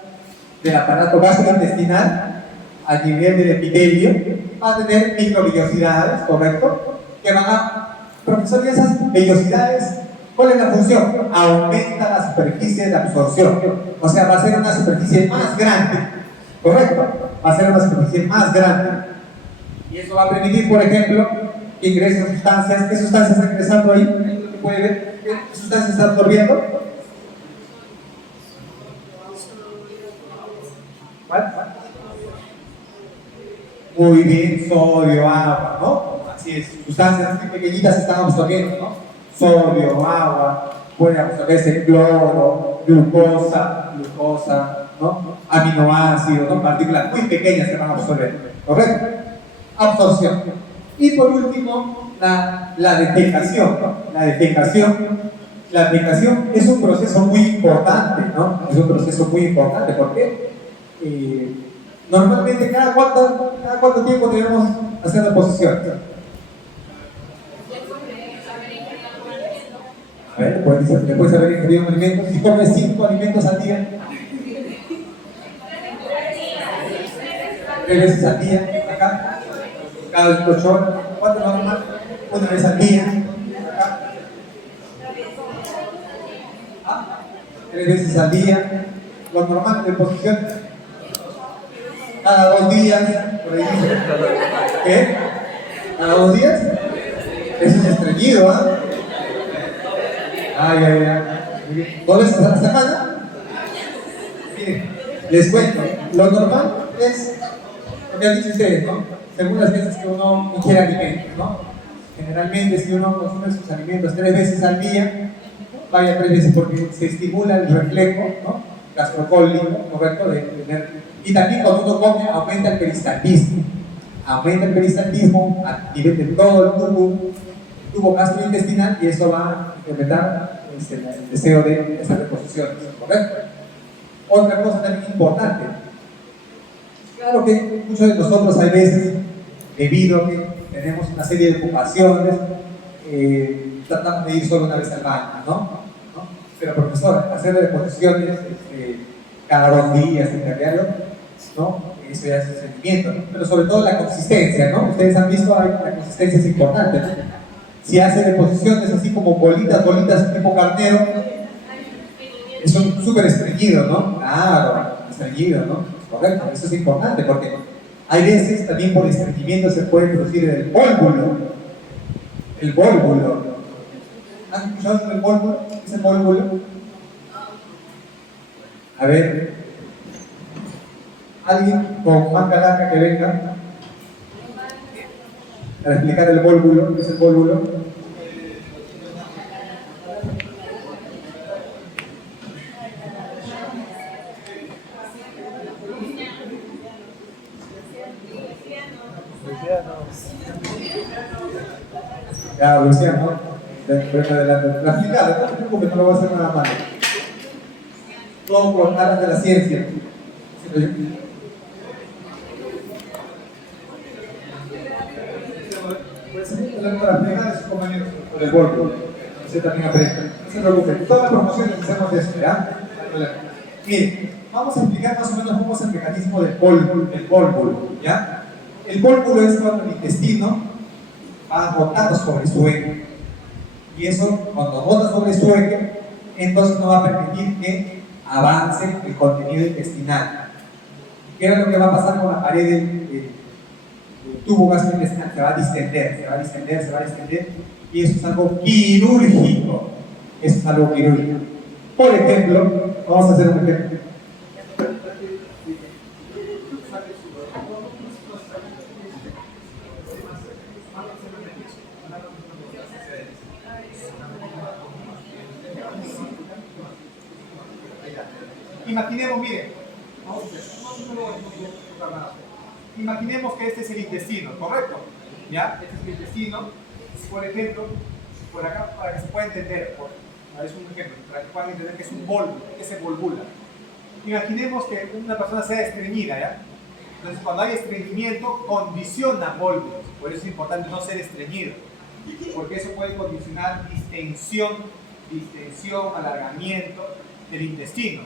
gastrointestinal, a nivel del epitelio, va a tener microvellosidades, ¿correcto? Que van a, profesor, ¿y esas vellosidades cuál es la función? Aumenta la superficie de absorción, o sea, va a ser una superficie más grande, ¿correcto? Va a ser una superficie más grande. Y eso va a permitir, por ejemplo, que ingresen sustancias. ¿Qué sustancias están ingresando ahí? ¿Puede ver? ¿Qué sustancias están absorbiendo? ¿Cuál? Muy bien, sodio, agua, ¿no? Así es, sustancias muy pequeñitas se están absorbiendo, ¿no? Sodio, agua, puede absorberse cloro, glucosa, ¿no? Aminoácidos, ¿no? Partículas muy pequeñas que van a absorber, ¿correcto? Absorción. Y por último, la defecación, ¿no? La defecación es un proceso muy importante, ¿no? Es un proceso muy importante, ¿por qué? Normalmente, ¿cada cuánto tiempo debemos hacer la posición? A ver, después de haber ingerido un alimento, si comes 5 alimentos al día, 3 veces al día, acá, cada 8 horas, ¿cuánto va a tomar? Una vez al día, acá, 3 veces al día, lo normal de posición, cada 2 días, por ahí. ¿Qué? ¿Cada 2 días? Eso es estreñido, ¿ah? Ay. ¿Dónde está la semana? Miren, les cuento, lo normal es lo que han dicho ustedes, ¿no? Según las veces que uno ingiere alimentos, ¿no? Generalmente, si uno consume sus alimentos 3 veces al día, vaya 3 veces porque se estimula el reflejo, ¿no? Gastrocólico, ¿correcto? Y también cuando uno come, aumenta el peristaltismo. Aumenta el peristaltismo a nivel de todo el tubo gastrointestinal, y eso va a incrementar el deseo de esa reposición, ¿correcto? Otra cosa también importante, claro que muchos de nosotros hay veces, debido a que tenemos una serie de ocupaciones, tratamos de ir solo una vez al baño, ¿no? Pero profesor, hacer reposiciones cada 2 días, interdiario, ¿no? Eso ya es el sentimiento, ¿no? Pero sobre todo la consistencia, ¿no? Ustedes han visto, la consistencia es importante, ¿no? Si hace deposiciones así como bolitas tipo carnero, son súper estreñidos, ¿no? Claro, estreñidos, ¿no? Correcto, eso es importante porque hay veces también por estreñimiento se puede producir el vólvulo. El vólvulo. ¿Han escuchado sobre el vólvulo? ¿Qué es el vólvulo? A ver. Alguien con manga larga que venga para explicar el vólvulo, ¿qué es el vólvulo? Ya, Luciano, después adelante. La explicada, no te preocupes, no lo voy a hacer nada mal. Todo por alas de la ciencia. Pues para pegar a sus compañeros por el vólvulo. Usted también aprende. No se preocupe. Todas las promociones hacemos de esto, ¿ya? Miren, vamos a explicar más o menos cómo es el mecanismo del vólvulo, ¿ya? El vólvulo es cuando el intestino va botando sobre su eje. Y eso, cuando bota sobre su eje, entonces no va a permitir que avance el contenido intestinal. ¿Qué es lo que va a pasar con la pared del tubo gastrointestinal? Se va a distender, se va a distender, se va a distender. Y eso es algo quirúrgico. Eso es algo quirúrgico. Por ejemplo, vamos a hacer un ejemplo. Imaginemos, miren, imaginemos que este es el intestino, ¿correcto? ¿Ya? Este es el intestino, por ejemplo, por acá, para que se pueda entender, es un ejemplo, para que puedan entender que es un vólvulo, que se volvula. Imaginemos que una persona sea estreñida, ¿ya? Entonces, cuando hay estreñimiento, condiciona vólvulos, por eso es importante no ser estreñido, porque eso puede condicionar distensión, alargamiento del intestino,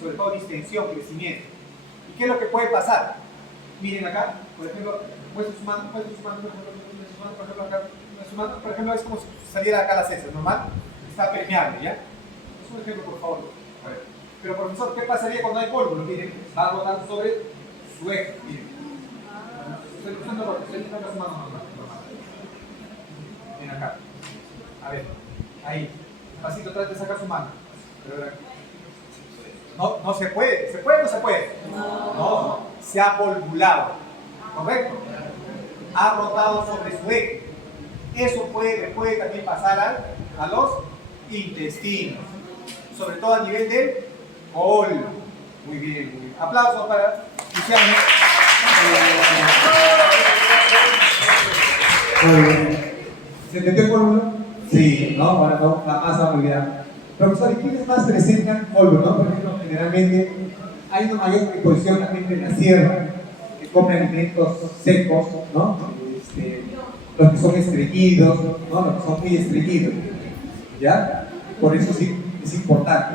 sobre todo distensión, crecimiento. ¿Y qué es lo que puede pasar? Miren acá, por ejemplo, muestra su mano, por ejemplo, acá, su mano, por ejemplo, es como si saliera acá las heces, ¿normal? Está permeable, ¿ya? Es un ejemplo, por favor. A ver. Pero, profesor, ¿qué pasaría cuando hay vólvulo? Miren, va botando sobre su eje, miren. Usted no su mano normal. Miren acá. A ver, ahí. Pasito, trate de sacar su mano. No se puede. ¿Se puede o no se puede? No. Se ha volvulado. ¿Correcto? Ha rotado sobre su eje. Eso puede también pasar a los intestinos. Sobre todo a nivel del colon. Muy bien, muy bien. Aplausos para Luciano. Muy bien. ¿Se entendió el vólvulo? Sí, ¿no? Ahora no, jamás va a olvidar. Profesor, ¿y quiénes más presentan vólvulo? Por ejemplo, generalmente hay una mayor exposición también en la sierra, que comen alimentos secos, ¿no? Los que son estreñidos, ¿no? Los que son muy estreñidos, ¿ya? Por eso sí, es importante,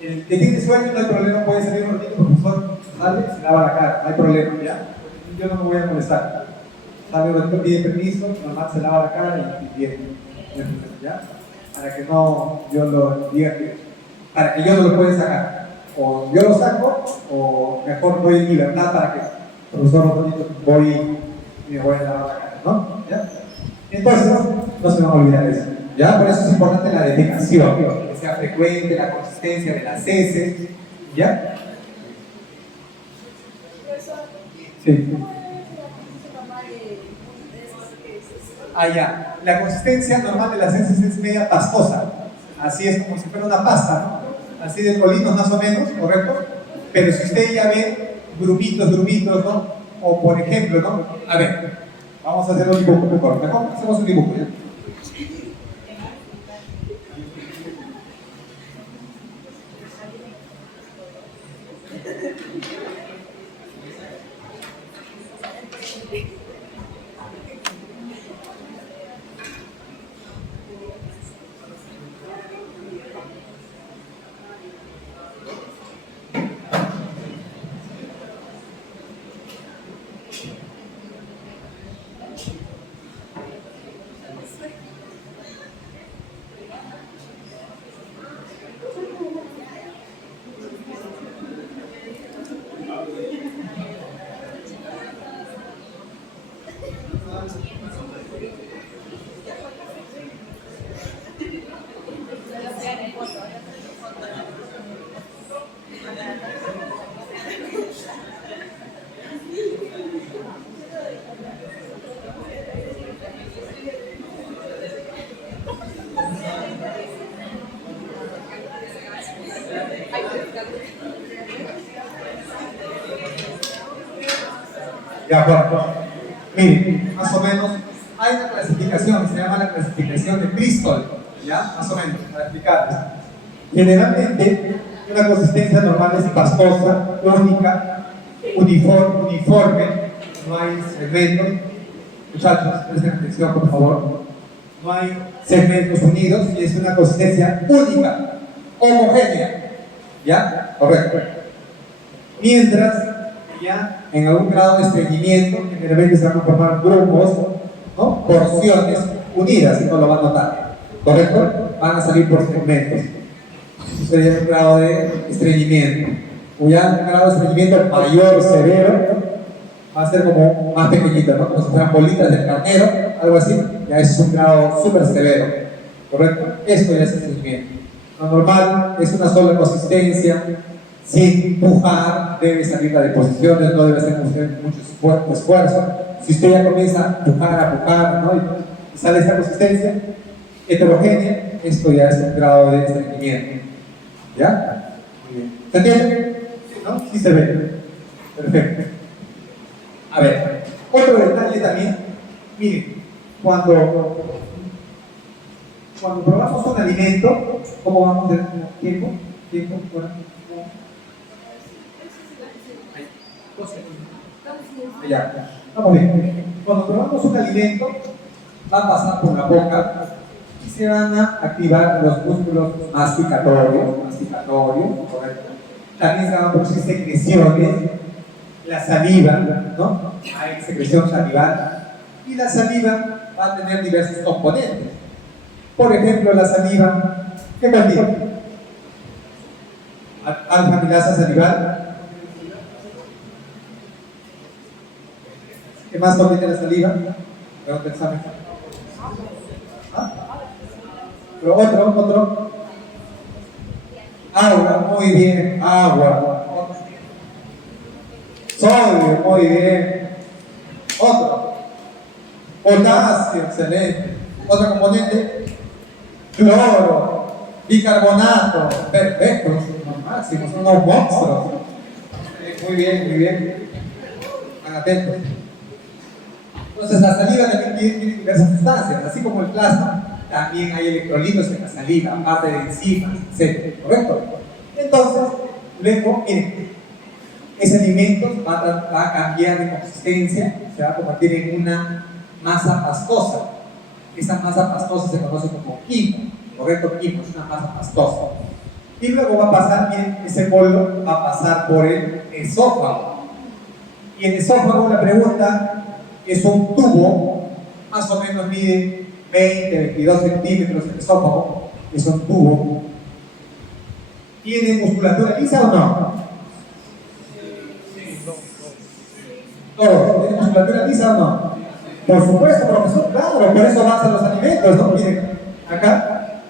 El que tiene sueño no hay problema, puede salir un ratito, profesor, sale, se lava la cara, no hay problema, ¿ya? Yo no me voy a molestar. Sale un ratito, pide permiso, normal se lava la cara y viene, ¿ya? Para que no, yo lo diga que, para que yo no lo pueda sacar. O yo lo saco, o mejor doy libertad para que profesor Rodolito voy y me voy a lavar la cara, ¿no? ¿Ya? Entonces, no se me va a olvidar eso, ¿ya? Por eso es importante la defecación, que sea frecuente, la consistencia de las heces, ¿ya? Sí. Ah, ya. La consistencia normal de las heces es media pastosa, así es como si fuera una pasta, ¿no? Así de colinos más o menos, ¿correcto? Pero si usted ya ve grupitos, ¿no? O por ejemplo, ¿no? A ver, vamos a hacer un dibujo mejor. Mejor hacemos un dibujo, ¿ya? Ya, bueno. Miren, más o menos, hay una clasificación, se llama la clasificación de Bristol, ¿ya? Más o menos, para explicarles. Generalmente, una consistencia normal es pastosa, única, uniforme, no hay segmentos. Muchachos, presten atención, por favor. No hay segmentos unidos y es una consistencia única, homogénea. ¿Ya? Correcto. Mientras ya en algún grado de estreñimiento, generalmente se van a formar grupos, ¿no? Porciones unidas, y no lo van a notar. ¿Correcto? Van a salir por segmentos. Eso sería un grado de estreñimiento. O ya un grado de estreñimiento mayor, severo, va a ser como más pequeñito, ¿no? Como si fueran bolitas del carnero, algo así. Ya es un grado súper severo. ¿Correcto? Esto ya es estreñimiento. Lo normal es una sola consistencia, sin pujar, debe salir la deposiciones, no debe hacer mucho esfuerzo. Si usted ya comienza a pujar, ¿no? y sale esta consistencia heterogénea, esto ya es un grado de estreñimiento. ¿Ya? Muy bien. ¿Se entiende? ¿No? Sí se ve. Perfecto. A ver, otro detalle también. Miren, cuando probamos un alimento, ¿cómo vamos de tiempo? Bueno, ya, vamos bien. Cuando probamos un alimento, va a pasar por la boca y se van a activar los músculos masticatorios, ¿correcto? También se van a producir secreciones, la saliva, ¿no? Hay secreción salival y la saliva va a tener diversos componentes. Por ejemplo, la saliva, ¿qué contiene? Alfa-amilasa salival. ¿Qué más contiene la saliva? Pregunta el examen. ¿Ah? Pero otro. Agua, muy bien, agua. Sodio, muy bien. Otro. Potasio, excelente. Otro componente. Cloro, bicarbonato, perfecto, son máximos, son unos monstruos. Muy bien. Están atentos. Entonces, la saliva también tiene diversas sustancias, así como el plasma, también hay electrolitos en la saliva, aparte de enzimas, etc. ¿Correcto? Entonces, luego, miren, ese alimento va a cambiar de consistencia, se va a convertir en una masa pastosa. Esa masa pastosa se conoce como quimo, ¿correcto? Quimo es una masa pastosa. Y luego va a pasar, miren, ese bolo va a pasar por el esófago. Y el esófago, la pregunta, es un tubo, más o menos mide 22 centímetros el esófago, es un tubo. ¿Tiene musculatura lisa o no? ¿Todo? ¿Tiene musculatura lisa o no? Por supuesto, profesor, claro, por eso avanzan los alimentos, ¿no? Miren, acá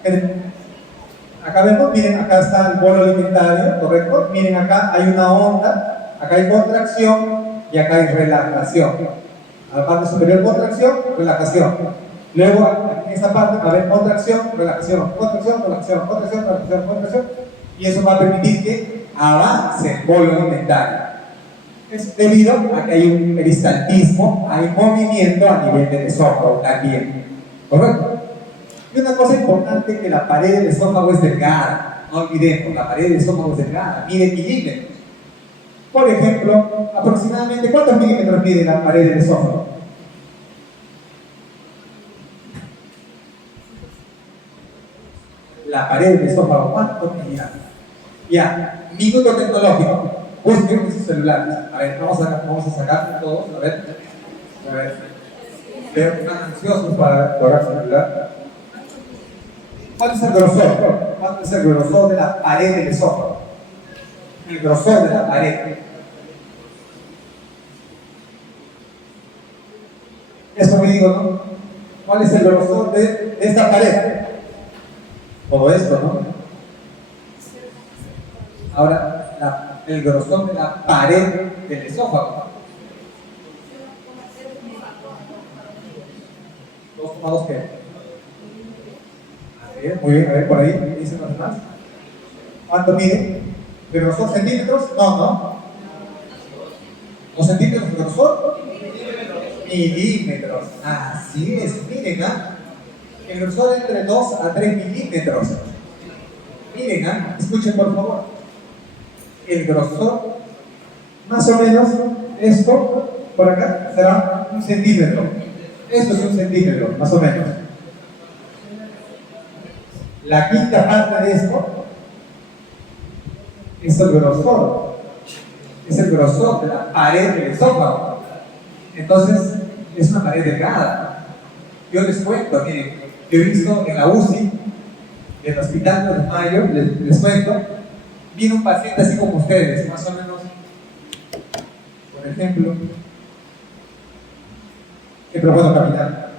vemos, miren, acá está el bolo alimentario, ¿correcto? Miren, acá hay una onda, acá hay contracción y acá hay relajación. A la parte superior, contracción, relajación. Luego, en esta parte va a haber contracción, relajación. Y eso va a permitir que avance el bolo alimentario. Es debido a que hay un peristaltismo, hay movimiento a nivel del esófago también. ¿Correcto? Y una cosa importante, que la pared del esófago es delgada. No olvidemos, la pared del esófago es delgada, mide milímetros. Por ejemplo, aproximadamente, ¿cuántos milímetros mide la pared del esófago? La pared del esófago, ¿cuántos milímetros? Ya, minuto tecnológico. Busquen en sus celulares. A ver, vamos a sacar todos, a ver. Veo que están ansiosos para lograr su celular. ¿Cuál es el grosor? ¿Cuánto es el grosor de la pared del esófago? El grosor de la pared. Eso me digo, ¿no? ¿Cuál es el grosor de esta pared? Todo esto, ¿no? Ahora, el grosor de la pared del esófago. 2,2 ¿qué? Muy bien, a ver, por ahí, dicen los demás. ¿Cuánto mide? ¿De grosor centímetros? No. ¿O centímetros de grosor? Milímetros. Así es, miren, ¿ah? El grosor entre 2 a 3 milímetros. Miren, ¿ah? Escuchen por favor. El grosor, más o menos, esto por acá será 1 centímetro. Esto es 1 centímetro, más o menos. La quinta parte de esto es el grosor. Es el grosor de la pared del esófago. Entonces, es una pared delgada. Yo les cuento, miren, yo he visto en la UCI, en el Hospital de Mayo, les cuento, viene un paciente así como ustedes, más o menos, por ejemplo, que propuesto caminar.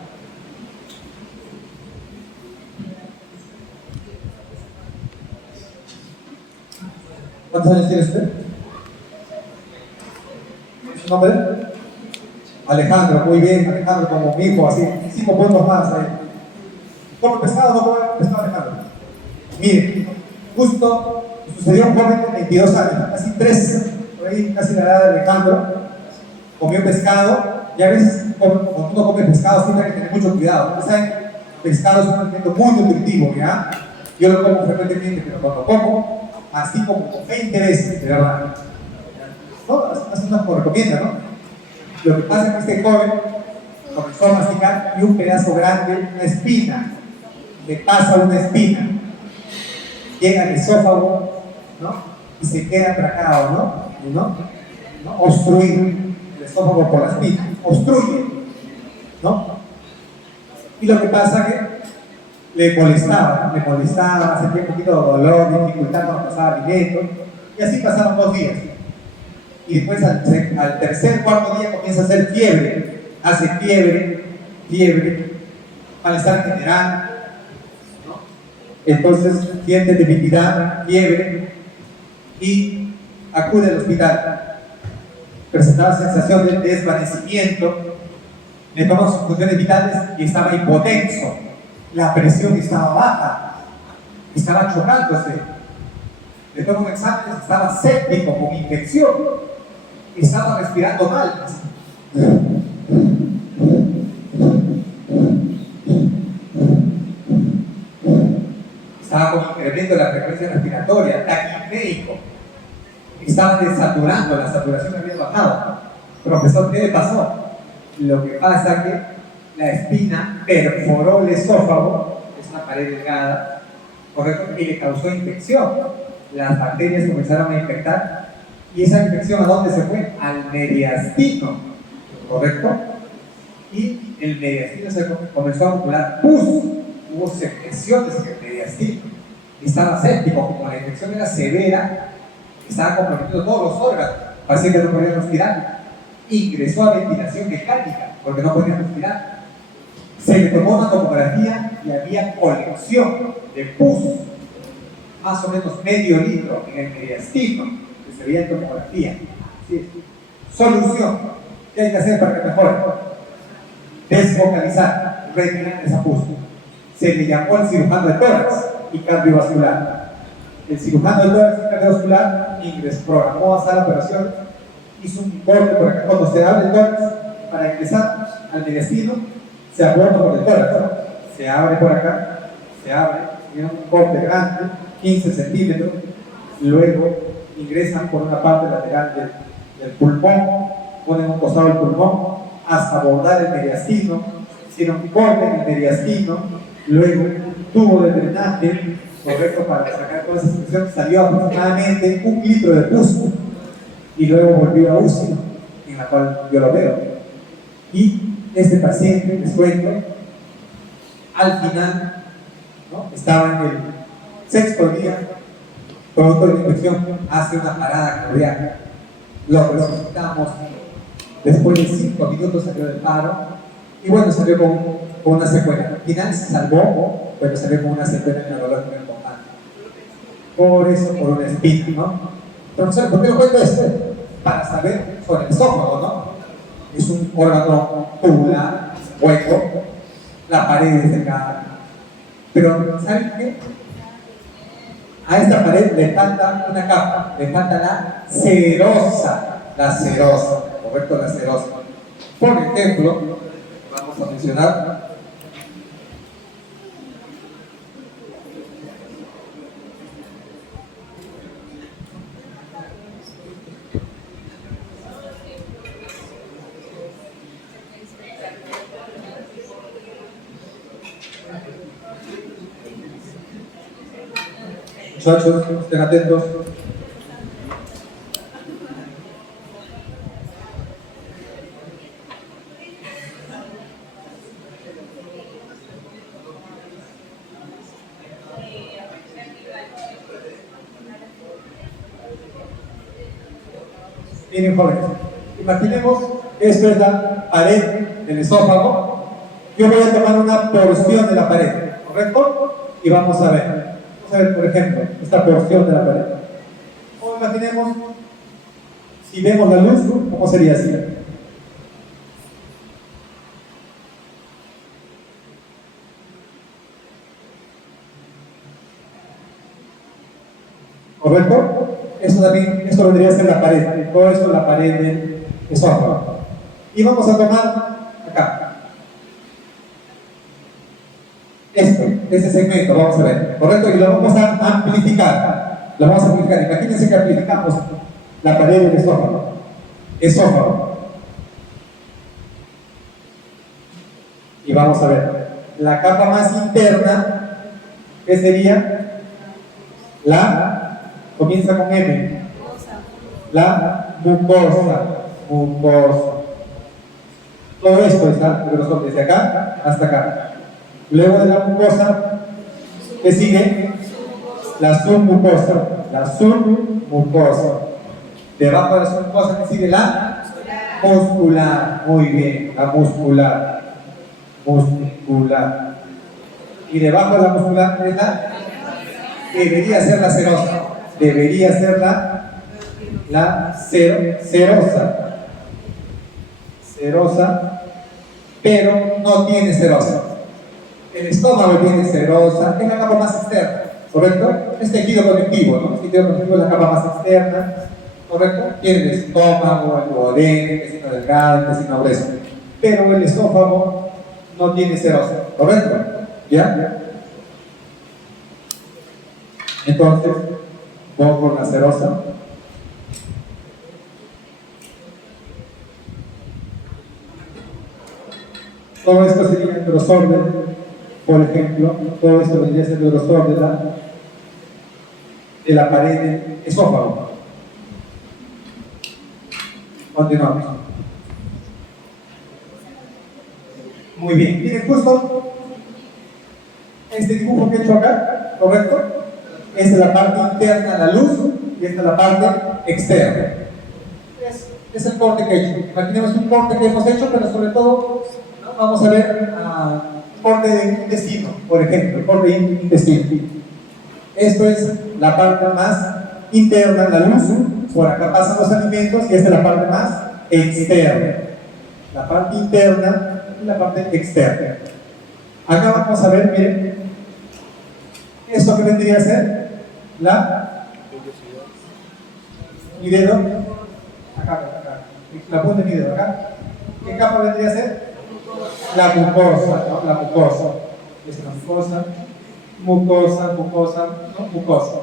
¿Cuántos años tiene usted? ¿Su nombre? Alejandro, muy bien, Alejandro, como mi hijo, así, 5 puntos más ahí. ¿Come pescado o no come pescado, Alejandro? Mire, justo sucedió un joven de 22 años, casi 3, por ahí, casi la edad de Alejandro, comió pescado, y a veces cuando uno come pescado siempre hay que tener mucho cuidado. Ustedes saben, pescado es un alimento muy nutritivo, ¿ya? Yo lo como frecuentemente, pero cuando como, así como 20 veces, de verdad. ¿No? Así nos recomienda, ¿no? Lo que pasa es que este joven comenzó a masticar y un pedazo grande, una espina, le pasa una espina, llega al esófago, ¿no? Y se queda atracado, ¿no? Obstruido el esófago por la espina, obstruye, ¿no? Y lo que pasa es que le molestaba, sentía un poquito de dolor, dificultad cuando pasaba alimentos, y así pasaron 2 días. Y después al tercer, cuarto día comienza a hacer fiebre, hace fiebre, malestar general, ¿no? Entonces siente debilidad, fiebre, y acude al hospital. Presentaba sensación de desvanecimiento, le toman sus funciones vitales y estaba hipotenso, la presión estaba baja, estaba chocándose. Le toman exámenes, estaba séptico con infección, estaba respirando mal. Estaba con incremento de la frecuencia respiratoria, taquipneico. Estaba desaturando, la saturación había bajado. Profesor, ¿qué le pasó? Lo que pasa es que la espina perforó el esófago, es una pared delgada, ¿correcto? Y le causó infección. Las bacterias comenzaron a infectar. ¿Y esa infección a dónde se fue? Al mediastino, ¿correcto? Y el mediastino se comenzó a acumular pus, hubo secreciones en el mediastino. Estaba séptico, como la infección era severa, estaba comprometiendo todos los órganos, el paciente no podía respirar. Ingresó a ventilación mecánica porque no podía respirar. Se le tomó una tomografía y había colección de pus, más o menos medio litro en el mediastino, que se veía en tomografía. ¿Sí? Solución: ¿qué hay que hacer para que mejore? Desfocalizar, retirar esa pus. Se le llamó al cirujano de tórax y cardiovascular. El cirujano de tórax y cardiovascular programó a sala de operación, hizo un corte por acá. Cuando se abre el tórax para ingresar al mediastino, se aborda por el tórax, ¿no? Se abre por acá, tiene un corte grande, 15 centímetros, luego ingresan por una parte lateral del pulmón, ponen un costado del pulmón hasta abordar el mediastino, hicieron un corte en el mediastino, luego un tubo de drenaje, correcto, para sacar toda esa secreción, salió aproximadamente 1 litro de pus, y luego volvió a UCI, en la cual yo lo veo. Y este paciente, les cuento, al final, ¿no?, estaba en el 6º día, producto de la infección, hace una parada cardíaca. Lo resucitamos, después de 5 minutos salió del paro, y bueno, salió con una secuela. Al final se salvó, pero salió con una secuela neurológica importante. Por eso, por un espíritu, ¿no? Profesor, ¿por qué lo cuento esto? Para saber sobre el esófago, ¿no? Es un órgano tubular, hueco, la pared es delgada. Pero, ¿saben qué? A esta pared le falta una capa, le falta la serosa, correcto, la serosa. Por ejemplo, vamos a mencionar muchachos, estén atentos. Miren, jóvenes, imaginemos que esto es la pared del esófago. Yo voy a tomar una porción de la pared, ¿correcto? Y vamos a ver. Vamos a ver, por ejemplo, esta porción de la pared. O imaginemos, si vemos la luz, ¿cómo sería así? ¿Correcto? Esto vendría a ser la pared, todo esto es la pared del esófago. Y vamos a tomar acá. Este segmento, vamos a ver, ¿correcto? Y lo vamos a amplificar. Lo vamos a amplificar. Imagínense que amplificamos la pared del esófago. Y vamos a ver, la capa más interna, ¿qué sería? Comienza con M. La mucosa. Todo esto está grosor desde acá hasta acá. Luego de la mucosa, ¿qué sigue? La submucosa. Debajo de la submucosa, ¿qué sigue? La muscular. Muy bien, la muscular. Y debajo de la muscular está, debería ser la serosa. Debería ser la serosa, pero no tiene serosa. El estómago tiene serosa, es la capa más externa, ¿correcto? Es tejido conectivo, ¿no? El tejido conectivo es la capa más externa, ¿correcto? Tiene el estómago, el duodeno, el intestino delgado, el intestino grueso. Pero el esófago no tiene serosa, ¿correcto? ¿Ya? Entonces, vamos con la serosa. Todo esto sería el grosor por ejemplo, todo esto vendría a ser el grosor de la pared del esófago. Continuamos. Muy bien, miren justo este dibujo que he hecho acá, ¿correcto? Esta es la parte interna, la luz, y esta es la parte externa. Es el corte que he hecho. Imaginemos un corte que hemos hecho, pero sobre todo, ¿no? Vamos a ver corte de intestino, por ejemplo, el corte de intestino. Esto es la parte más interna, la luz. Por acá pasan los alimentos y esta es la parte más externa. La parte interna y la parte externa. Acá vamos a ver, miren, esto que vendría a ser mi dedo, acá, la punta de mi dedo, acá. ¿Qué capa vendría a ser? La mucosa, ¿no? La mucosa. Esta es la mucosa, ¿no? Mucosa.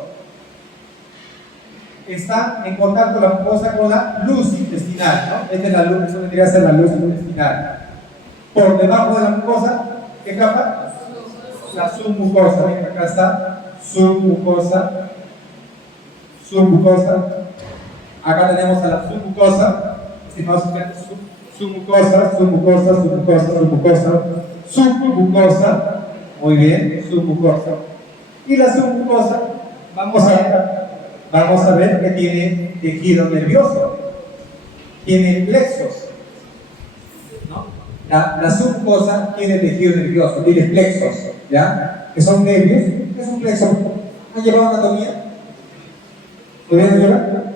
Está en contacto la mucosa con la luz intestinal, ¿no? Esta es la luz, eso vendría a ser la luz intestinal. Por debajo de la mucosa, ¿qué capa? La submucosa. Ven, acá está submucosa. Acá tenemos a la submucosa. Estimados estudiantes, submucosa. Muy bien, submucosa. Y la submucosa, vamos a ver que tiene tejido nervioso, tiene plexos, ¿no? La submucosa tiene tejido nervioso, tiene plexos, ¿ya? Que son nervios. ¿Qué es un plexo? ¿Han llevado anatomía? ¿Podrían llevar?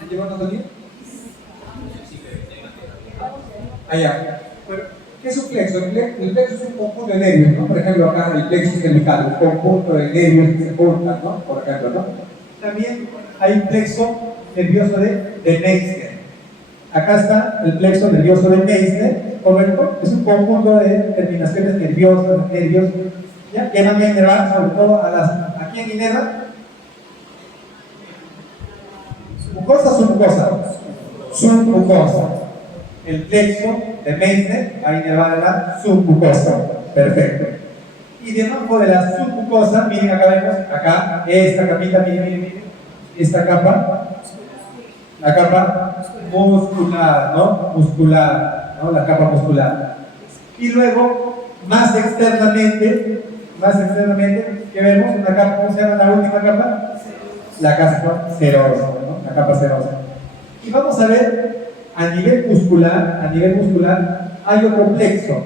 ¿Han llevado anatomía? Allá. ¿Qué es un plexo? El plexo es un conjunto de nervios, ¿no? Por ejemplo, acá el plexo cervical, un conjunto de nervios que se juntan, ¿no? Por ejemplo, ¿no? También hay un plexo nervioso de Metzger. Acá está el plexo nervioso de Meissner, ¿correcto? Es un conjunto de terminaciones nerviosas, nervios, ¿ya? Que van a inervar sobre todo ¿a quién inerva? ¿Mucosa o submucosa? Submucosa. El plexo de Meissner va a inervar a la submucosa. Perfecto. Y debajo de la submucosa, miren acá vemos, acá, esta capita, miren, esta capa, la capa muscular, ¿no? Muscular, ¿no? La capa muscular. Y luego, más externamente, ¿qué vemos? Una capa, ¿cómo se llama la última capa? La capa serosa, ¿no? La capa serosa. Y vamos a ver, a nivel muscular, hay otro plexo.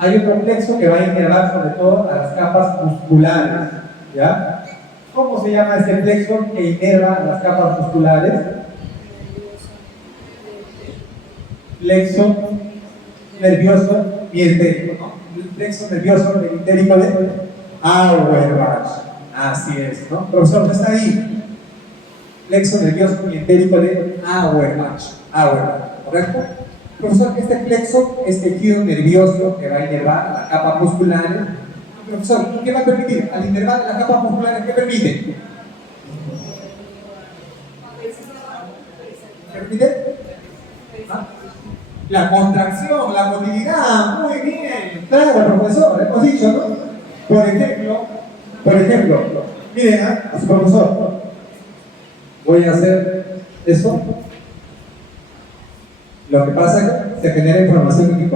Hay otro plexo que va a inervar sobre todo a las capas musculares, ¿ya? ¿Cómo se llama este plexo que inerva a las capas musculares? Plexo nervioso mientérico, ¿no? El plexo nervioso mientérico de Auerbach. Así es, ¿no? Profesor, ¿no está ahí? Plexo nervioso mientérico de Auerbach. ¿Correcto? Profesor, este plexo es tejido nervioso que va a inervar a la capa muscular. Profesor, ¿qué va a permitir? Al inervar a la capa muscular, ¿qué permite? ¿Qué permite? ¿Ah? La contracción, la motilidad, muy bien. Claro, profesor, hemos dicho, ¿no? Por ejemplo, miren a su profesor. Voy a hacer esto. Lo que pasa es que se genera información en mi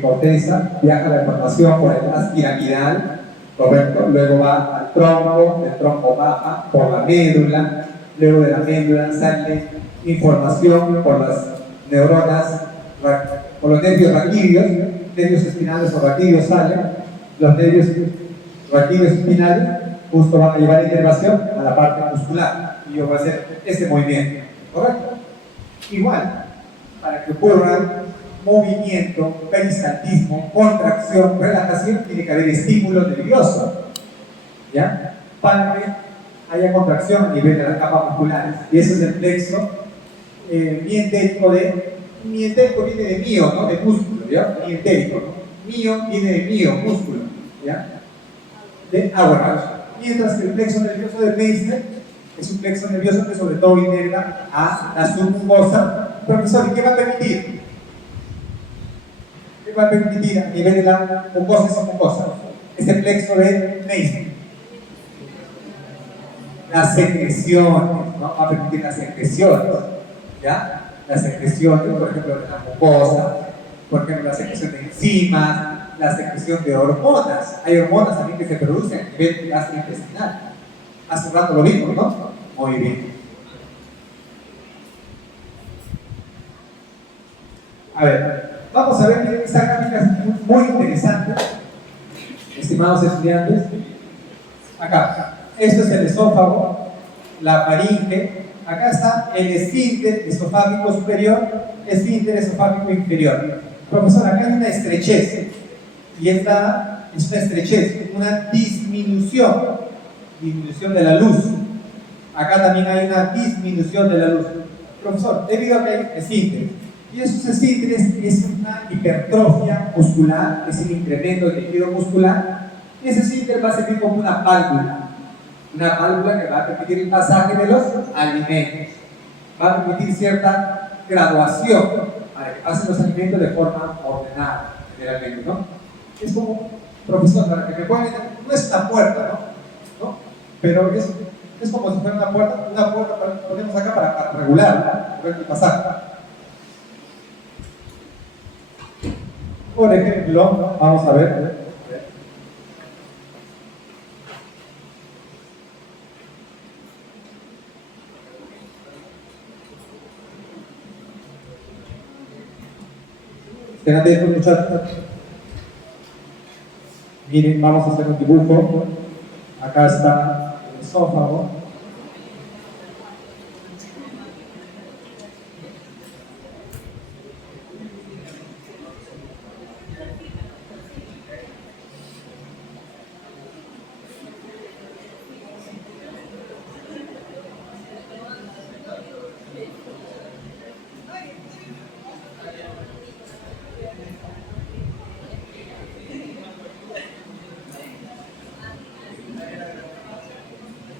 corteza, viaja la información por el haz piramidal, correcto, luego va al tronco, el tronco baja por la médula, luego de la médula sale información por las neuronas, por los nervios raquídeos, nervios espinales o raquídeos salen, los nervios raquídeos espinales justo van a llevar inervación a la parte muscular y yo voy a hacer este movimiento, ¿correcto? Igual, para que ocurra movimiento, peristaltismo, contracción, relajación, tiene que haber estímulo nervioso, ¿ya? Para que haya contracción a nivel de las capas musculares. Y ese es el plexo mientérico de... Mientérico viene de mío, ¿no? De músculo, ¿ya? Mientérico, ¿no? Mío viene de mío, músculo, ¿ya? De Auerbach. Mientras que el plexo nervioso de Meissner es un plexo nervioso que sobre todo inerva a la submucosa. Profesor, ¿y qué va a permitir? ¿Qué va a permitir a nivel de la mucosa y submucosa? Este plexo de Meissner. Las secreciones, ¿no? Va a permitir las secreciones, ¿ya? Las secreciones, por ejemplo, de la mucosa, por ejemplo, la secreción de enzimas, la secreción de hormonas. Hay hormonas también que se producen a nivel gastrointestinal. Hace un rato lo vimos, ¿no? Muy bien. A ver, vamos a ver esta gráfica es muy interesante, estimados estudiantes. Acá, esto es el esófago, la faringe. Acá está el esfínter esofágico superior, esfínter esofágico inferior. Profesor, acá hay una estrechez, y esta es una estrechez, una disminución de la luz. Acá también hay una disminución de la luz. Profesor, debido a que hay esfínteres, y esos esfínteres es una hipertrofia muscular, es el incremento del tejido muscular, y ese esfínter va a servir como una válvula que va a permitir el pasaje de los alimentos, va a permitir cierta graduación para que pasen los alimentos de forma ordenada, generalmente, ¿no? Es como, profesor, para que me puedan entender, no es una puerta, ¿no? Pero es como si fuera una puerta ponemos acá para regular, ¿no? El pasaje. Por ejemplo, vamos a ver. Estén atentos, muchachos. Miren, vamos a hacer un dibujo. Acá está el esófago.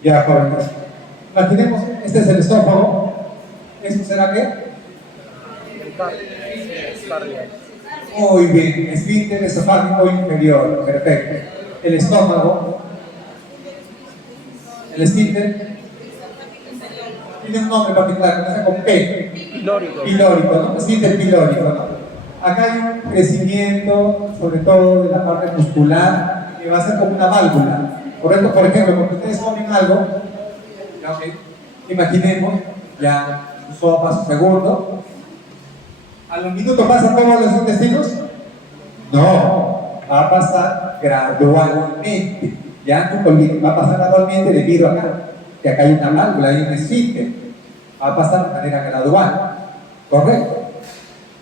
Ya, jóvenes. Imaginemos, este es el esófago. ¿Esto será qué? Muy bien, esfínter esofágico inferior, perfecto. El estómago, el esfínter, tiene un nombre particular, comienza con P. Pilórico, ¿no? Esfínter pilórico, ¿no? Acá hay un crecimiento, sobre todo de la parte muscular, que va a ser como una válvula. Correcto, por ejemplo, cuando ustedes comen algo, ya, okay, imaginemos, ya su sopa, su segundo, ¿a los minutos pasan todos los intestinos? No, va a pasar gradualmente. Ya va a pasar gradualmente debido a que acá hay una válvula, hay un esfínter. Va a pasar de manera gradual. ¿Correcto?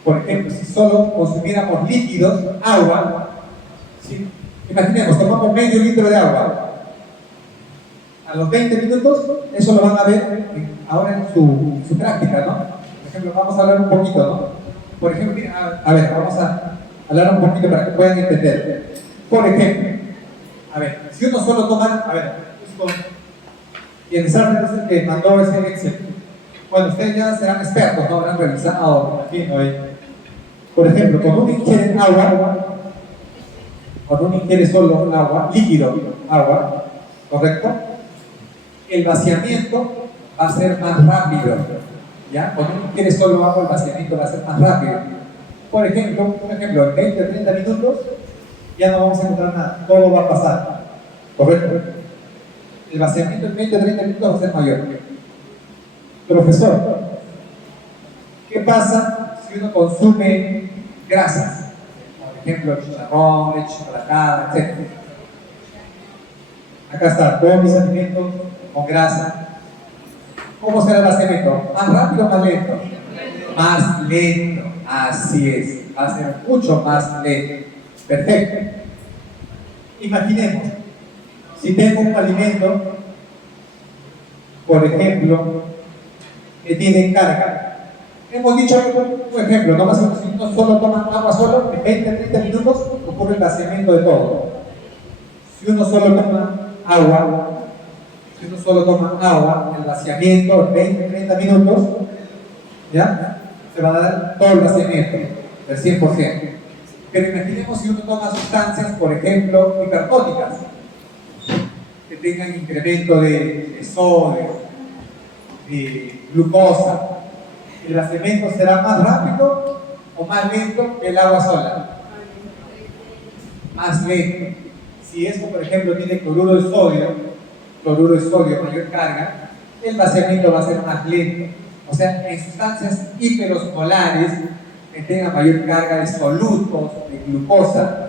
Por ejemplo, si solo consumiéramos líquidos, agua, ¿sí? Imaginemos, tomamos medio litro de agua. A los 20 minutos, eso lo van a ver ahora en su práctica, ¿no? Por ejemplo, vamos a hablar un poquito, ¿no? Por ejemplo, a ver, vamos a hablar un poquito para que puedan entender. Por ejemplo, a ver, si uno solo toma, a ver, quienes saben es el que mandó ese Excel. Bueno, ustedes ya serán expertos, ¿no? Habrán revisado, me imagino. Por ejemplo, cuando uno ingiere agua, cuando uno ingiere solo agua, líquido, agua, ¿correcto? El vaciamiento va a ser más rápido, ¿ya? Cuando uno ingiere solo agua, el vaciamiento va a ser más rápido. Por ejemplo, en 20 o 30 minutos ya no vamos a encontrar nada, todo va a pasar, ¿correcto? El vaciamiento en 20 o 30 minutos va a ser mayor. Profesor, ¿qué pasa si uno consume grasas? Por ejemplo, el chicharrón, el chocolatada, etc. Acá está, todos mis alimentos con grasa. ¿Cómo será el vaciamiento? ¿Más rápido o más lento? Más lento, así es. Va a ser mucho más lento. Perfecto. Imaginemos, si tengo un alimento, por ejemplo, que tiene carga. Hemos dicho un ejemplo, no más si uno solo toma agua solo, en 20 30 minutos ocurre el vaciamiento de todo. Si uno solo toma agua, el vaciamiento en 20 30 minutos, ¿ya? Se va a dar todo el vaciamiento, del 100%. Pero imaginemos si uno toma sustancias, por ejemplo, hipertónicas, que tengan incremento de sodio, de glucosa. ¿El vaciamiento será más rápido o más lento que el agua sola? Más lento. Si esto, por ejemplo, tiene cloruro de sodio, mayor carga, el vaciamiento va a ser más lento. O sea, en sustancias hiperosmolares que tengan mayor carga de solutos, de glucosa,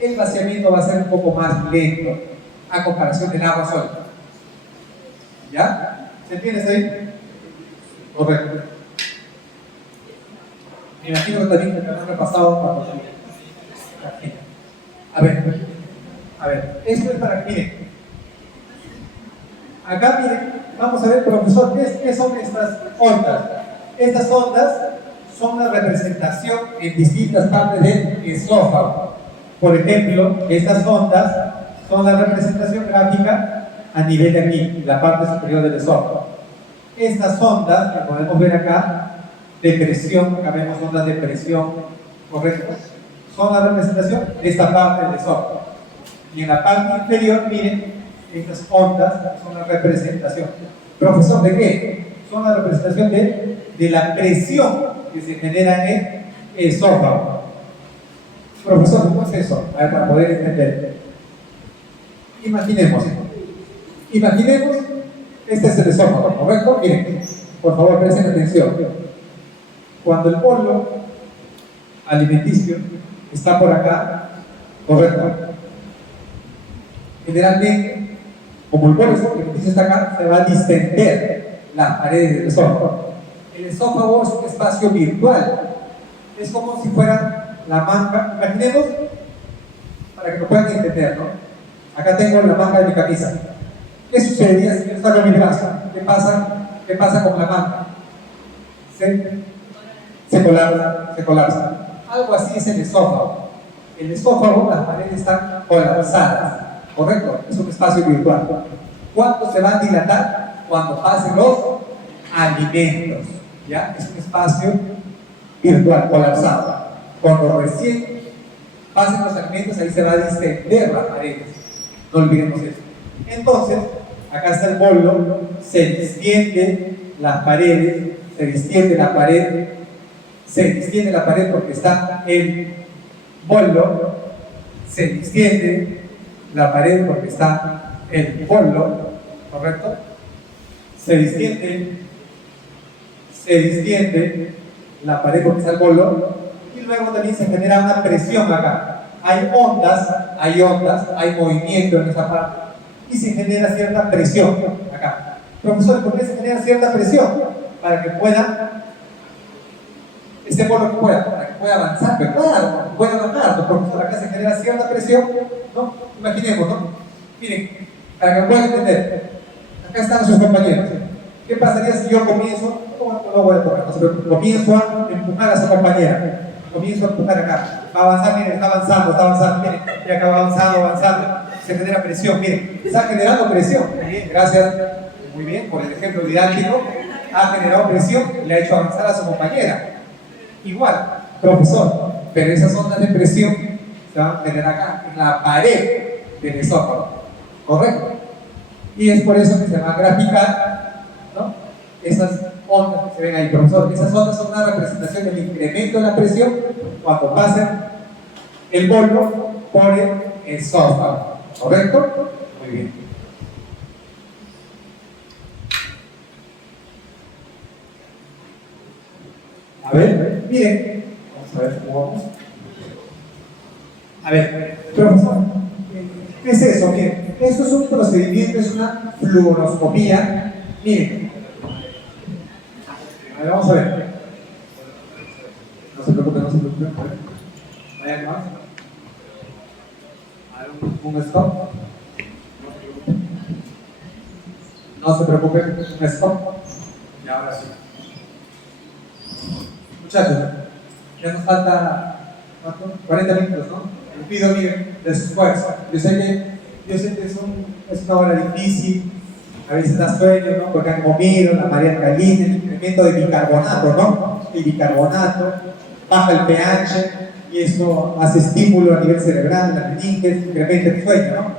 el vaciamiento va a ser un poco más lento a comparación del agua sola. ¿Ya? ¿Se entiende ahí? Correcto. Me imagino que también me han repasado cuando... A ver, esto es para que miren. Acá miren, vamos a ver, profesor, ¿qué son estas ondas? Estas ondas son la representación en distintas partes del esófago. Por ejemplo, estas ondas son la representación gráfica a nivel de aquí, la parte superior del esófago. Estas ondas que podemos ver acá, de presión, acá vemos ondas de presión, ¿correcto? Son la representación de esta parte del esófago. Y en la parte inferior, miren, estas ondas son la representación. Profesor, ¿de qué? Son la representación de la presión que se genera en el esófago. Profesor, ¿cómo es eso? A ver, para poder entender. Imaginemos, este es el esófago, ¿correcto? Miren, por favor, presten atención. Cuando el bolo alimenticio está por acá, ¿correcto? Generalmente, como el bolo alimenticio está acá, se va a distender las paredes del esófago. El esófago es un espacio virtual. Es como si fuera la manga. Imaginemos, para que lo puedan entender, ¿no? Acá tengo la manga de mi camisa. ¿Qué sucedería si yo saco mi brazo? ¿Qué pasa con la manga? Se colapsa. Algo así es el esófago. El esófago, las paredes están colapsadas, ¿correcto? Es un espacio virtual. ¿Cuánto se va a dilatar? Cuando pasen los alimentos, ¿ya? Es un espacio virtual, colapsado. Cuando recién pasen los alimentos, ahí se va a distender las paredes. No olvidemos eso. Entonces, acá está el bolo, se distiende las paredes, se distiende la pared porque está el bolo, se distiende la pared porque está el bolo, ¿correcto? Se distiende la pared porque está el bolo, y luego también se genera una presión acá. Hay ondas, hay movimiento en esa parte, y se genera cierta presión acá. Profesor, ¿por qué se genera cierta presión? Para que pueda, este bolo para que pueda avanzar, pero claro, pueda bajar. Profesor, acá se genera cierta presión, ¿no? Imaginemos, ¿no? Miren, para que puedan entender, acá están sus compañeros. ¿Qué pasaría si yo comienzo, no voy a tocar, pero comienzo a empujar a su compañera? Comienzo a empujar acá, va a avanzar, miren, está avanzando, miren, y acá va avanzando, se genera presión, miren, está generando presión. Muy bien, gracias, muy bien, por el ejemplo didáctico, ha generado presión, le ha hecho avanzar a su compañera. Igual, profesor, pero esas ondas de presión se van a generar acá, en la pared del esófago, ¿correcto? Y es por eso que se va a graficar, ¿no? Esas ondas que se ven ahí, profesor. Esas ondas son una representación del incremento de la presión cuando pasen el bolo por el esófago, ¿correcto? Muy bien. A ver, miren, vamos a ver cómo vamos. A ver, profesor, ¿qué es eso? Miren, esto es un procedimiento, es una fluoroscopía. Miren, a ver, vamos a ver. No se preocupen. A ver, vayan más. A ver, un stop. No se preocupen, un stop. Y ahora sí. Muchachos, ya nos falta 40 minutos, ¿no? Les pido, miren, de su esfuerzo. Yo sé que es una hora difícil, a veces da sueño, ¿no? Porque han comido, la marea caliente, el incremento de bicarbonato, ¿no? El bicarbonato baja el pH y esto hace estímulo a nivel cerebral, la meninges, incrementa el sueño, ¿no?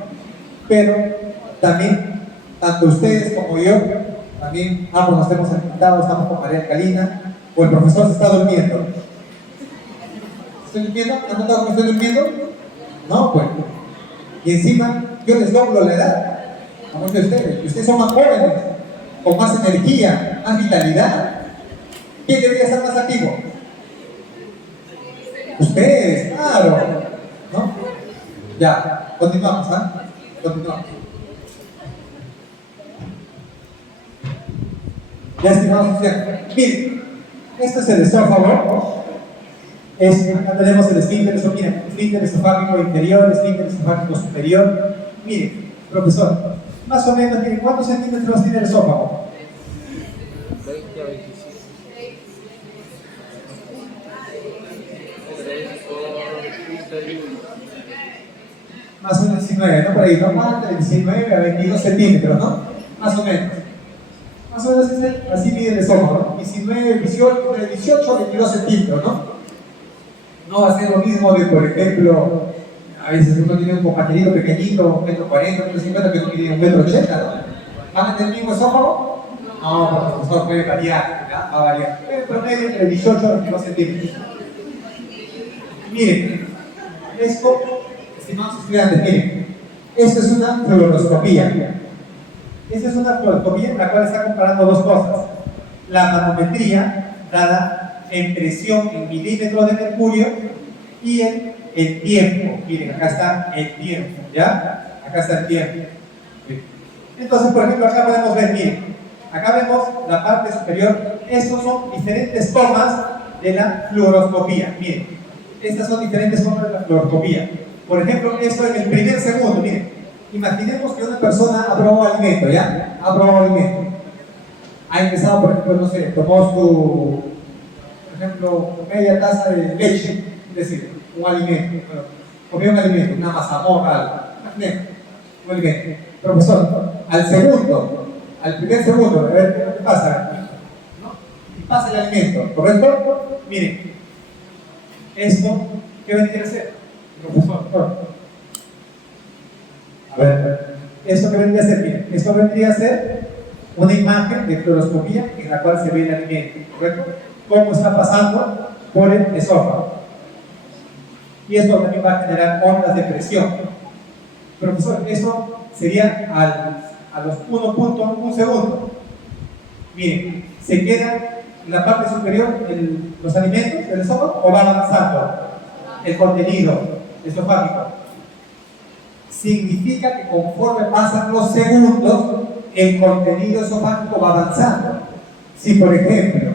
Pero también, tanto ustedes como yo, también ambos nos hemos alimentado, estamos con marea alcalina, o el profesor se está durmiendo. ¿Estoy durmiendo? ¿Han notado que estoy durmiendo? No, pues. Y encima, yo les doblo la edad a muchos de ustedes. Y ustedes son más jóvenes, con más energía, más vitalidad. ¿Quién debería estar más activo? Ustedes, claro. ¿No? Ya, continuamos, ¿ah? Continuamos. Ya, estimados estudiantes. Miren, este es el esófago. Acá tenemos el esfínter, miren, esfínter esofágico inferior, esfínter esofágico superior. Miren, profesor, más o menos, miren, ¿cuántos centímetros tiene el esófago? 20 a 25. 3 Más o menos 19, ¿no? Por ahí, ¿no? Más de 19 a 22 centímetros, ¿no? Más o menos. Más o menos así mide el esófago, ¿no? 19, 18, 18 a 22 centímetros, ¿no? No va a ser lo mismo de, por ejemplo, a veces uno tiene un compañerito pequeñito, 1,40 m, 1,50 m, que uno tiene 1,80 m, ¿no? ¿Van a tener el mismo esófago? No, porque el profesor puede variar, ¿verdad? Va a variar. Pero en promedio entre 18 a 22 centímetros. Miren, esto, estimados estudiantes, miren, esto es una fluoroscopía. Esta es una fluoroscopía en la cual está comparando dos cosas. La manometría, dada en presión en milímetros de mercurio, y el tiempo. Miren, acá está el tiempo, ¿ya? Acá está el tiempo. Entonces, por ejemplo, acá podemos ver, miren, acá vemos la parte superior. Estos son diferentes tomas de la fluoroscopía. Miren, estas son diferentes tomas de la fluoroscopía. Por ejemplo, esto en el primer segundo, miren. Imaginemos que una persona ha probado alimento, ¿ya? Ha probado alimento. Ha empezado, por ejemplo, no sé, tomó su, por ejemplo, media taza de leche, es decir, un alimento. Bueno, comió un alimento, una mazamorra, algo. Un alimento. Profesor, al primer segundo, a ver qué pasa, ¿no? Y pasa el alimento, ¿correcto? Miren, esto, ¿qué vendría a ser? Profesor, a ver, ¿esto qué vendría a ser? Miren, esto vendría a ser una imagen de fluoroscopía en la cual se ve el alimento, ¿correcto? Cómo está pasando por el esófago. Y esto también va a generar ondas de presión. Profesor, esto sería a los 1.1 segundo. Miren, ¿se queda en la parte superior los alimentos del esófago o va avanzando el contenido esofágico? Significa que conforme pasan los segundos, el contenido esofágico va avanzando. Si, por ejemplo,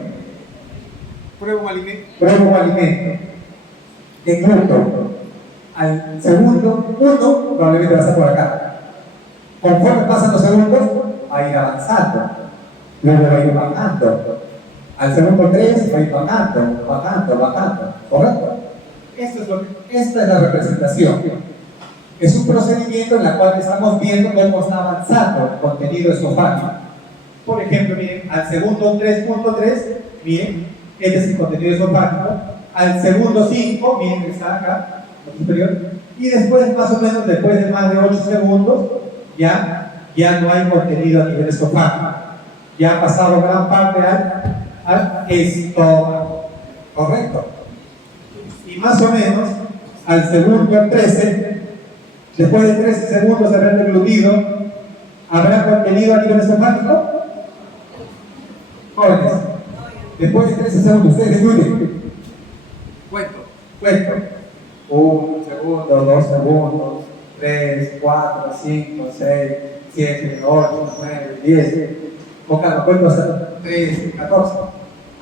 pruebo un alimento en grupo, al segundo 1 probablemente va a estar por acá. Conforme pasan los segundos, va a ir avanzando, luego va a ir bajando. Al segundo 3 va a ir bajando, ¿correcto? Esta es la representación. Es un procedimiento en el cual estamos viendo cómo está avanzando el contenido esofágico. Por ejemplo, miren, al segundo 3.3, miren, este es el contenido esofágico. Al segundo 5, miren que está acá, superior. Y después, más o menos, después de más de 8 segundos, ya no hay contenido a nivel esofágico. Ya ha pasado gran parte al estómago. ¿Correcto? Y más o menos, al segundo 13, después de 13 segundos de haber deglutido, ¿habrá contenido a nivel esofágico? Jóvenes, después de 13 segundos, ustedes degluten. Cuento. 1 segundo, 2 segundos, 3, 4, 5, 6, 7, 8, 9, 10. Pónganlo, cuento hasta 13, 14.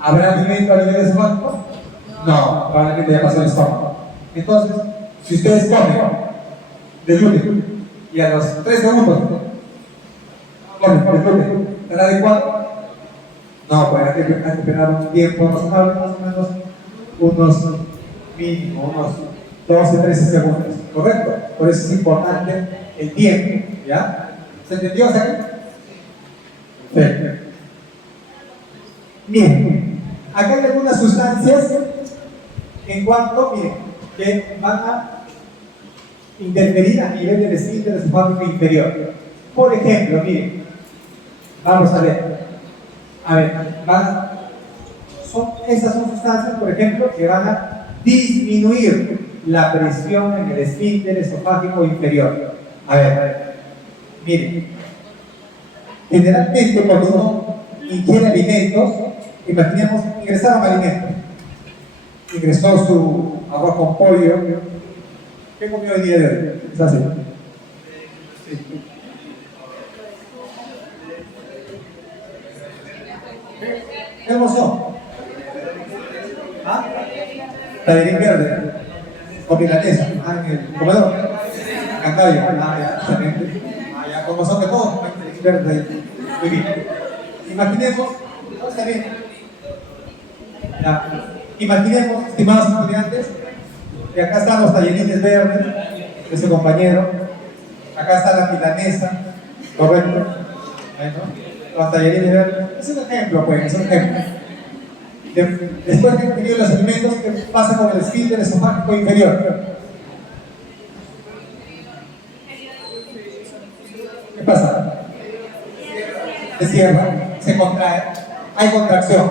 ¿Habrá alimento a nivel esofágico? No, probablemente ya pasó el estómago. Entonces, si ustedes comen de gluten y a los 3 segundos comen de gluten, ¿será adecuado? No, pues hay que esperar un tiempo razonable, más o menos unos mínimo, unos 12, 13 segundos, ¿correcto? Por eso es importante el tiempo, ¿ya? ¿Se entendió hasta aquí? Perfecto. Bien, acá hay algunas sustancias en cuanto, miren, que van a interferir a nivel del esfínter esofágico inferior. Por ejemplo, miren, vamos a ver, estas son sustancias, por ejemplo, que van a disminuir la presión en el esfínter esofágico inferior. A ver, miren, generalmente cuando uno ingiere alimentos, imaginemos, ingresaron alimentos, ingresó su arroz con pollo. ¿Qué comió el día de hoy? ¿Es así? Sí. ¿Qué almorzó? ¿Ah? Tallarín verde. Con milanesa. En el comedor. Cancayo. Ya, excelente. Ya, como son de todos. Verde. Muy bien. Imaginemos, está bien. Ya. Imaginemos, estimados estudiantes, que acá están los tallarines verdes de su compañero. Acá está la milanesa. ¿Correcto? Bueno. Los tallarines verdes. Es un ejemplo, pues, es un ejemplo. Después de ingerido los alimentos, ¿qué pasa con el esfínter esofágico inferior? ¿Qué pasa? Se cierra, se contrae, hay contracción.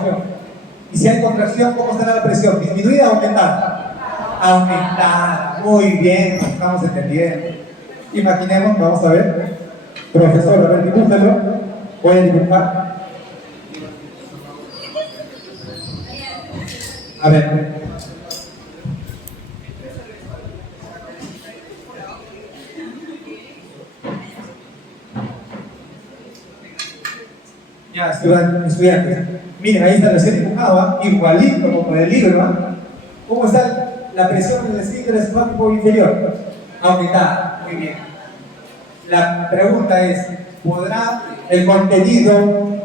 Y si hay contracción, ¿cómo estará la presión? ¿Disminuida o aumentada? Aumentada. Muy bien, nos estamos entendiendo. Imaginemos, vamos a ver. Profesor, a ver, dibújalo. Voy a dibujar. A ver. Ya, estudiantes. Miren, ahí está recién dibujado, igualito como en el libro, ¿no? ¿Cómo está la presión en el esfínter esofágico inferior? Aumentada. Muy bien. La pregunta es, ¿podrá el contenido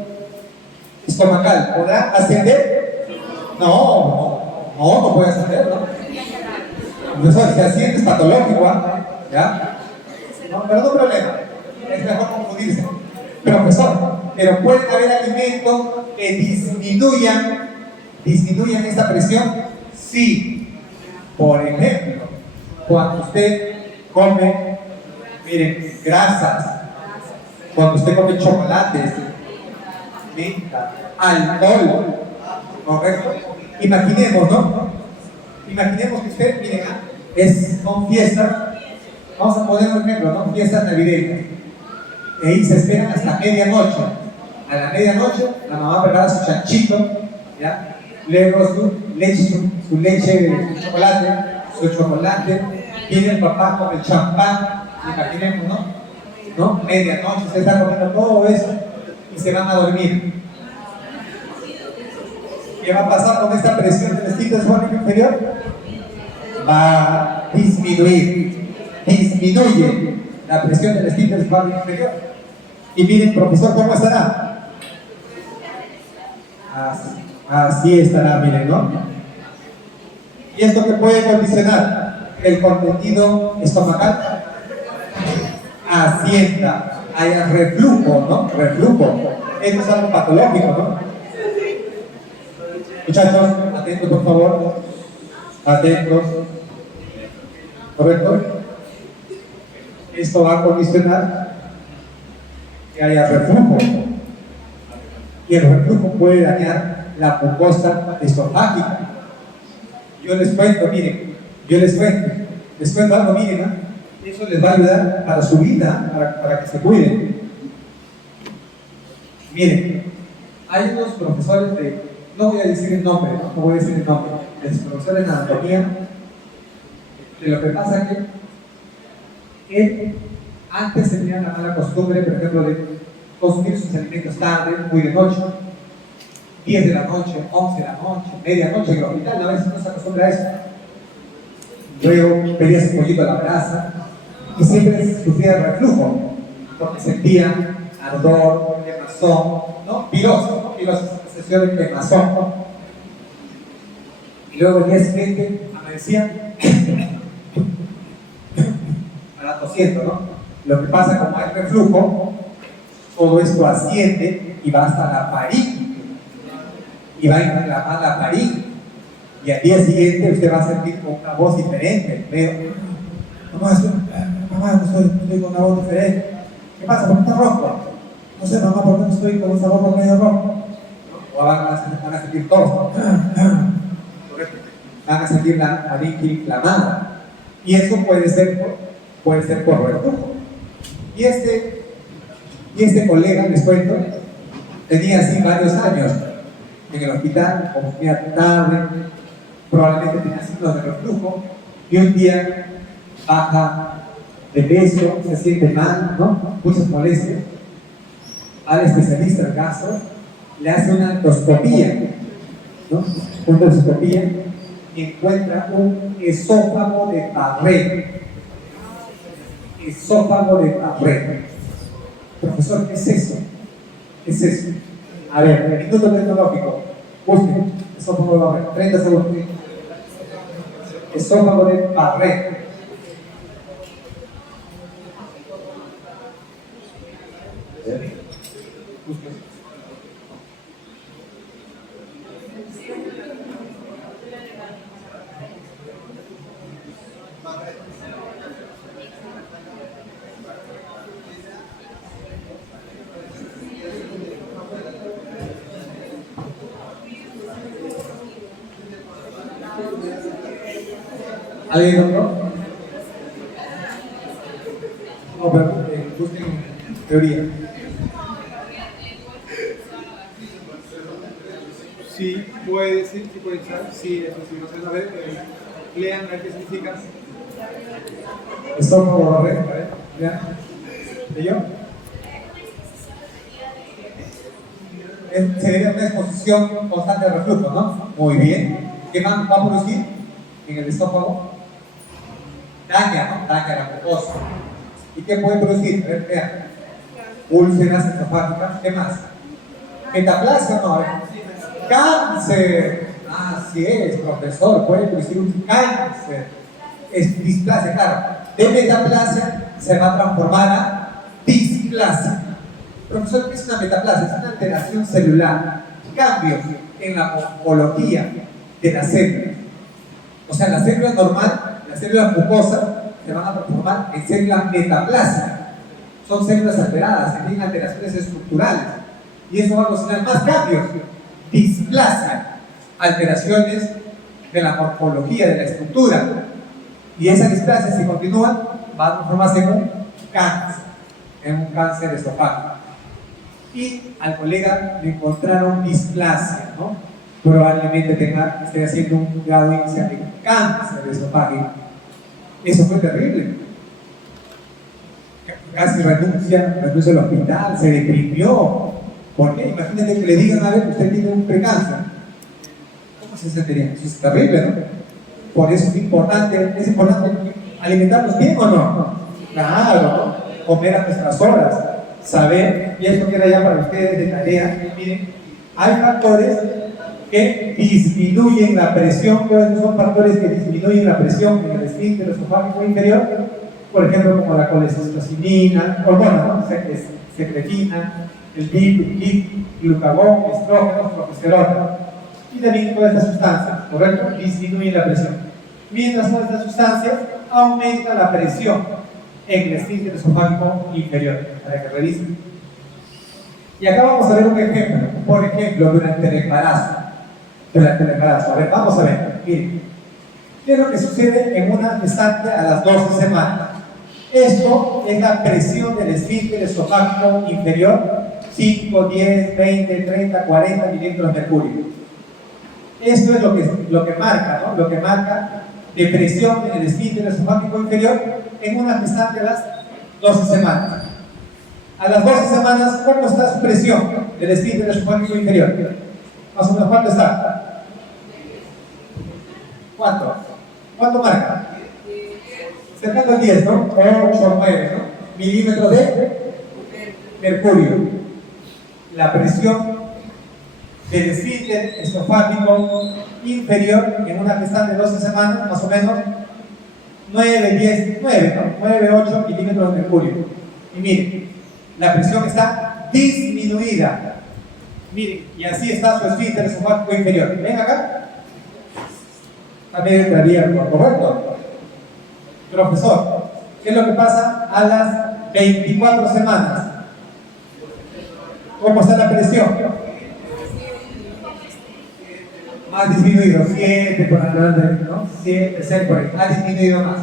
estomacal, ¿podrá ascender? No puede ascender, ¿no? Eso, si asciende es patológico, ¿ya? No, pero no hay problema, es mejor confundirse. Profesor, pero puede haber alimentos que disminuyan esta presión. Sí, por ejemplo, cuando usted come, miren, grasas, cuando usted come chocolates, menta, alcohol, ¿correcto? Imaginemos, ¿no? Imaginemos que usted, miren, son fiestas, vamos a poner un ejemplo, ¿no? Fiestas navideñas. Y ahí se esperan hasta medianoche. A la medianoche, la mamá prepara su chanchito, ¿ya? Luego su leche, su chocolate, viene el papá con el champán, imaginemos, ¿no? Medianoche, usted está comiendo todo eso y se van a dormir. ¿Qué va a pasar con esta presión del esfínter esofágico inferior? Va a disminuye la presión del esfínter esofágico inferior. Y miren, profesor, ¿cómo estará? Así estará, miren, ¿no? ¿Y esto qué puede condicionar? El contenido estomacal. Asienta, hay reflujo, ¿no? Reflujo. Esto es algo patológico, ¿no? Muchachos, atentos por favor. Atentos. ¿Correcto? Esto va a condicionar que haya reflujo. Y el reflujo puede dañar la mucosa esofágica. Yo les cuento, miren, les cuento algo, miren, ¿no? Eso les va a ayudar para su vida, para que se cuiden. Miren, hay unos profesores no voy a decir el nombre, no voy a decir el nombre, de los profesores de anatomía, de lo que pasa que él antes tenía la mala costumbre, por ejemplo, de consumir sus alimentos tarde, muy de noche, 10 de la noche, 11 de la noche, medianoche en el hospital, a veces no se acostumbra a eso. Luego pedía su pollito a la brasa y siempre sufría reflujo, porque sentía ardor, quemazón, ¿no? Pirosis, sesión de quemazón, ¿no? Y luego el día siguiente amanecía para tosiendo, ¿no? Lo que pasa como hay reflujo, todo esto asciende y va hasta la faringe, y va a inflamar la faringe, y al día siguiente usted va a sentir con una voz diferente. Mamá, estoy con una voz diferente. ¿Qué pasa? ¿Por qué está ronco? No sé, mamá, ¿por qué no estoy con esa voz medio ronco? O van a sentir tos, ¿no? Van a sentir la faringe inflamada. Y eso puede ser por reflujo. Y este colega, les cuento, tenía así varios años en el hospital, consumía tarde, probablemente tenía signos de reflujo, y un día baja de peso, se siente mal, ¿no? Muchas molestias. Al especialista del gastro le hace una endoscopía, ¿no? Una endoscopía y encuentra un esófago de Barré. Esófago de Barré. Profesor, ¿qué es eso? ¿Qué es eso? A ver, minuto tecnológico. Busquen, esófago de Barré. 30 segundos. Esófago de Barré. Busquen. ¿Alguien otro? No, pero busquen teoría. Sí, puede ser, sí puede ser, sí, eso sí, no sé, a ver, lean a ver qué significa. Estómago de Barré, a ver, vean. ¿De yo? Sería una exposición constante de reflujo, ¿no? Muy bien. ¿Qué más va a producir en el estómago? Daña, ¿no? Daña la mucosa. ¿Y qué puede producir? A ver, vean. Úlceras esofágicas. ¿Qué más? Metaplasia, no. Cáncer. Así es, profesor. Puede producir un cáncer. Es displasia, claro. De metaplasia se va a transformar a displasia. Profesor, ¿qué es una metaplasia? Es una alteración celular, cambios en la morfología de la célula. O sea, la célula normal, las células mucosas, se van a transformar en células metaplásicas. Son células alteradas, que tienen alteraciones estructurales. Y eso va a ocasionar más cambios. Displasia, alteraciones de la morfología, de la estructura. Y esa displasia, si continúa, va a transformarse en un cáncer esofágico. Y al colega le encontraron displasia, ¿no? Probablemente esté haciendo un grado inicial de cáncer esofágico. Eso fue terrible. Casi renuncia al hospital, se deprimió. ¿Por qué? Imagínate que le digan, a ver, usted tiene un precáncer. ¿Cómo se sentiría? Eso es terrible, ¿no? Por eso es importante alimentarnos bien o no. Claro, ¿no? Comer a nuestras horas, saber, y esto queda ya para ustedes de tarea. Miren, hay factores que disminuyen la presión, pero esos son factores que disminuyen la presión en el esfínter esofágico inferior, por ejemplo, como la colecistocinina, hormona, ¿no? Secretina, el BIP, glucagón, estrógenos, progesterona. Y también todas estas sustancias, ¿correcto? Disminuyen la presión. Mientras todas estas sustancias aumenta la presión en el esfínter esofágico inferior, para que revisen. Y acá vamos a ver un ejemplo, por ejemplo, durante el embarazo. A ver, vamos a ver, miren. ¿Qué es lo que sucede en una gestante a las 12 semanas? Esto es la presión del esfínter esofágico inferior, 5, 10, 20, 30, 40 milímetros de mercurio. Esto es lo que marca, ¿no? Lo que marca de presión en el esfínter esofágico inferior en una gestante a las 12 semanas. A las 12 semanas, ¿cómo está su presión del esfínter esofágico inferior? Más o menos, ¿cuánto está? ¿Cuánto? ¿Cuánto marca? Cercano al 10, ¿no? 8 o 9, ¿no? Milímetros de mercurio. La presión del esfínter esofágico inferior en una gestante de 12 semanas, más o menos 9, 10, 9, ¿no? 9, 8 milímetros de mercurio. Y miren, la presión está disminuida. Miren, y así está su esfínter esofágico inferior. ¿Ven acá? También entraría correcto. Profesor, ¿qué es lo que pasa a las 24 semanas? ¿Cómo está la presión? Más disminuido, 7 por adelante, ¿no? 7, 6 por ahí. Ha disminuido más.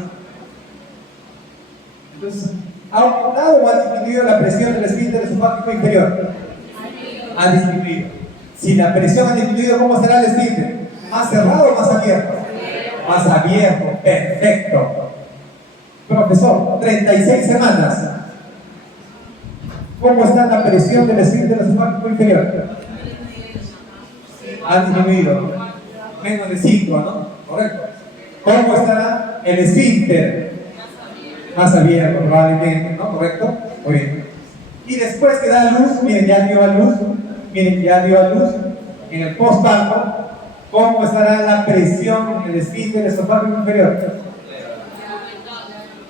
Entonces, ¿ha aumentado o ha disminuido la presión del esfínter esofágico inferior? Ha disminuido. Si la presión ha disminuido, ¿cómo será el esfínter? ¿Más cerrado o más abierto? Más abierto, perfecto. Profesor, 36 semanas. ¿Cómo está la presión del esfínter esofágico inferior? Ha disminuido. Menos de 5, ¿no? Correcto. ¿Cómo estará el esfínter? Más abierto, probablemente, ¿no? ¿Correcto? Muy bien. Y después que da luz, miren, ya dio a luz. Miren, ya dio a luz. En el postparto, ¿cómo estará la presión en el esfínter esofágico inferior?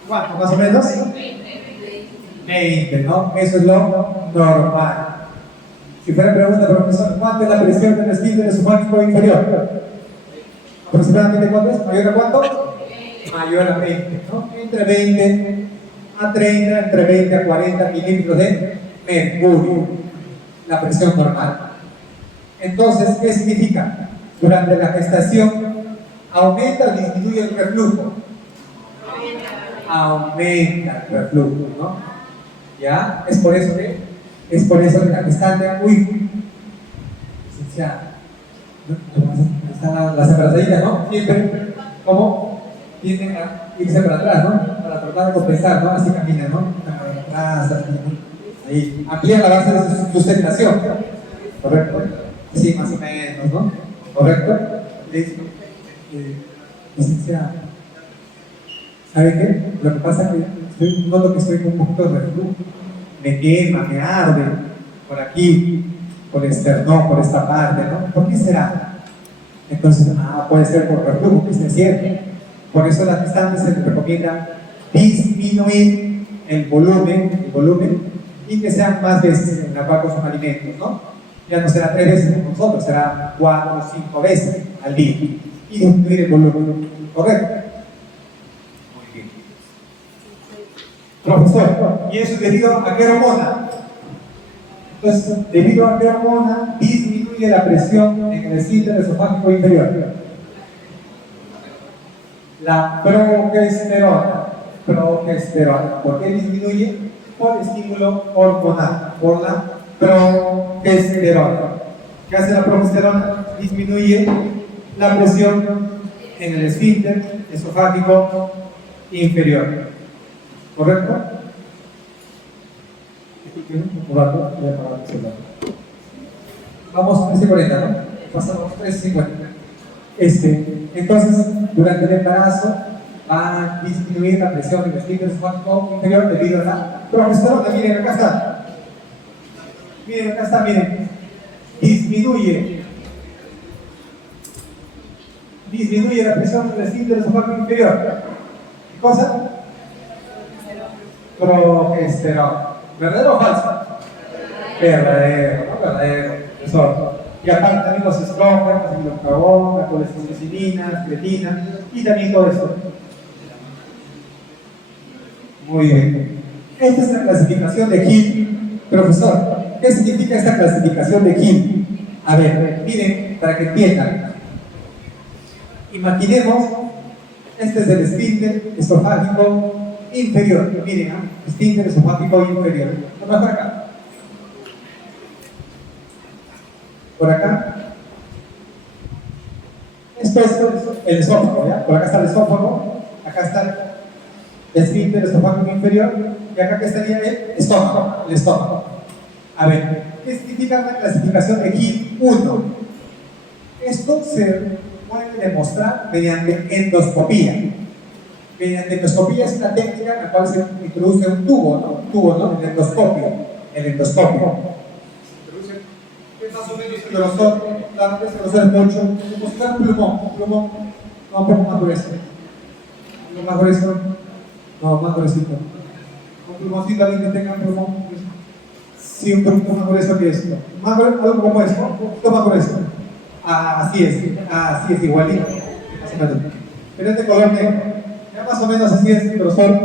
¿Cuánto, más o menos? 20, ¿no? Eso es lo normal. Si fuera pregunta, profesor, ¿cuánto es la presión del esfínter esofágico inferior? ¿Aproximadamente cuánto es? ¿Mayor a cuánto? Mayor a 20, ¿no? Entre 20 a 30, entre 20 a 40 milímetros de mercurio. La presión normal. Entonces, ¿qué significa? Durante la gestación, ¿aumenta o disminuye el reflujo? Aumenta el reflujo, ¿no? ¿Ya? Es por eso que la gestante, licenciada, están las embarazaditas, ¿no? Siempre, ¿cómo? Tienden a irse para atrás, ¿no? Para tratar de compensar, ¿no? Así caminan, ¿no? Para atrás, ahí. Amplían la base de su sustentación. ¿Correcto? Sí, más o menos, ¿no? ¿Correcto? Licenciada, ¿sabe qué? Lo que pasa es que noto que estoy con un poquito de reflujo. Me quema, me arde por aquí, por el esternón, por esta parte, ¿no? ¿Por qué será? Entonces, puede ser por reflujo, que es cierto. Por eso las gestantes se les recomienda disminuir el volumen y que sean más veces en la cual consuman alimentos, ¿no? Ya no será 3 veces como nosotros, será 4 o 5 veces al día y disminuir el volumen, ¿correcto? Muy bien. Profesor, ¿y eso es debido a qué hormona? Entonces, debido a qué hormona disminuye la presión en el esfínter esofágico inferior. La progesterona. Progesterona. ¿Por qué disminuye? Por estímulo hormonal, por la progesterona. ¿Qué hace la progesterona? Disminuye la presión en el esfínter esofágico inferior. ¿Correcto? Vamos a 3:40, ¿no? Pasamos 3:50. Entonces, durante el embarazo va a disminuir la presión en el esfínter esofágico inferior debido a la progesterona. Miren, acá está. Miren, acá está, miren. Disminuye la presión en el esfínter esofágico inferior. ¿Qué cosa? Progesterona. ¿Verdadero o falso? Verdadero, ¿no? Verdadero. Eso. Y aparte también los estrógenos, el glucagón, la colesterolina, creatina y también todo esto. Muy bien. Esta es la clasificación de Hill. Profesor, ¿qué significa esta clasificación de Hill? A ver, miren, para que entiendan. Imaginemos, este es el esfínter esofágico inferior. Miren, esfínter esofágico inferior. Lo mejor acá. Por acá. Esto es el esófago, ¿ya? Por acá está el esófago, acá está el esfínter esofágico inferior y acá estaría el estómago. A ver, ¿qué significa la clasificación de Hill 1? Esto se puede demostrar mediante endoscopía. Mediante endoscopía es una técnica en la cual se introduce un tubo, ¿no? Un tubo, ¿no? El endoscopio. Más o menos el grosor, claro que es el grosor mucho, como si fuera un plumón, no, un poco más grueso. Más grueso, no, más gruesito. Un plumoncito, alguien que tenga un plumón. Sí, un poquito más grueso que esto. Más grueso, algo como esto, un poquito más grueso. Así es, igualito. Pero este color negro, ya más o menos así es el grosor,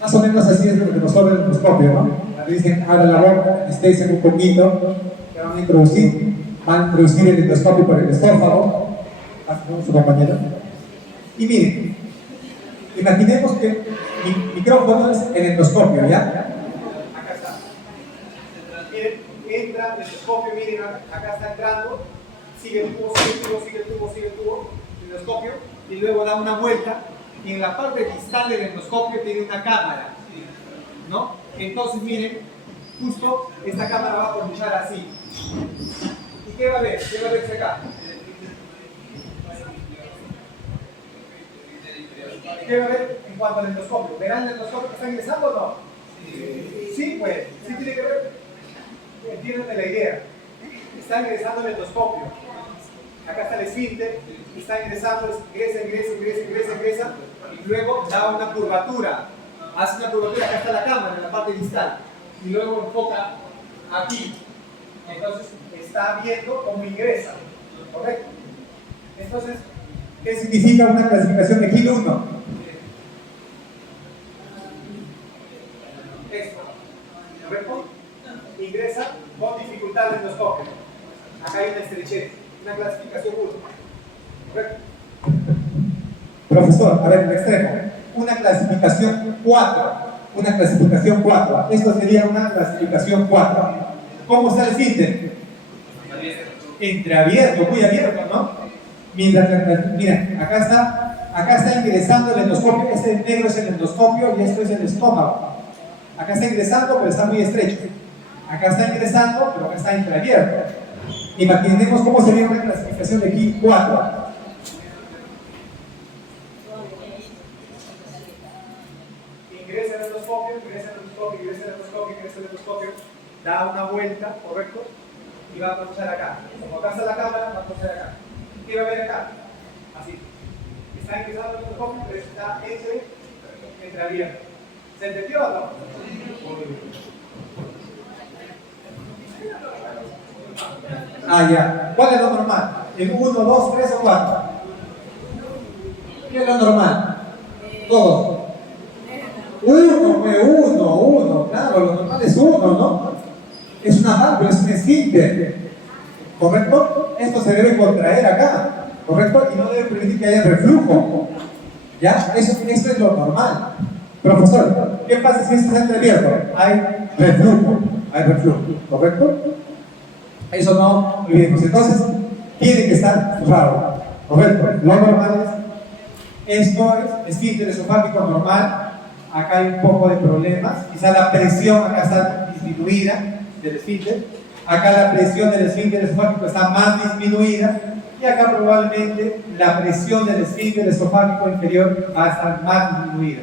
más o menos así es el grosor del endoscopio, ¿no? Le dicen, abre la boca, estésen un poquito. Van a introducir el endoscopio por el esófago, su compañero. Y miren, imaginemos que mi micrófono es el endoscopio, ¿ya? Acá está. Miren, entra el endoscopio, miren, acá está entrando, sigue el tubo, el endoscopio, y luego da una vuelta, y en la parte distal del endoscopio tiene una cámara, ¿no? Entonces, miren, justo esta cámara va a aprovechar así. ¿Y qué va a ver? ¿Qué va a verse acá? ¿Qué va a ver en cuanto al endoscopio? ¿Verán el endoscopio que está ingresando o no? Sí, pues, sí tiene que ver. Entienden la idea. Está ingresando el endoscopio. Acá está el esfínter, está ingresando, ingresa, y luego da una curvatura. Hace una curvatura, acá está la cámara en la parte distal. Y luego enfoca aquí. Entonces está viendo cómo ingresa, ¿correcto? Entonces, ¿qué significa una clasificación de Hill 1? Esto, ¿correcto? Ingresa con dificultad el endoscopio. Acá hay una estrechez, una clasificación 1, ¿correcto? Profesor, a ver, el extremo, una clasificación 4. Esto sería una clasificación 4. ¿Cómo está el esfínter? Entreabierto, muy abierto, ¿no? Mientras, mira, acá está ingresando el endoscopio, este negro es el endoscopio y esto es el estómago. Acá está ingresando, pero está muy estrecho. Acá está ingresando, pero acá está entreabierto. Imaginemos cómo sería una clasificación de Hill 4. Ingresa el endoscopio, da una vuelta, ¿correcto? Y va a aprovechar acá. Como acá está la cámara, va a aprovechar acá. ¿Qué va a ver acá? Así. Está ingresando el endoscopio, pero está entreabierto. ¿Se entendió o no? Ah, ya. ¿Cuál es lo normal? ¿El 1, 2, 3 o 4? ¿Qué es lo normal? Todos. Uno. Claro, lo normal es 1, ¿no? Es una válvula, es un esfínter. ¿Correcto? Esto se debe contraer acá. ¿Correcto? Y no debe permitir que haya reflujo. ¿Ya? Eso es lo normal. Profesor, ¿qué pasa si esto está entreabierto? Hay reflujo. ¿Correcto? Eso no olvidemos. Entonces, tiene que estar cerrado. ¿Correcto? Lo normal es esto es esfínter esofágico normal. Acá hay un poco de problemas. Quizá la presión acá está disminuida del esfínter. Acá la presión del esfínter esofágico está más disminuida. Y acá probablemente la presión del esfínter esofágico inferior va a estar más disminuida.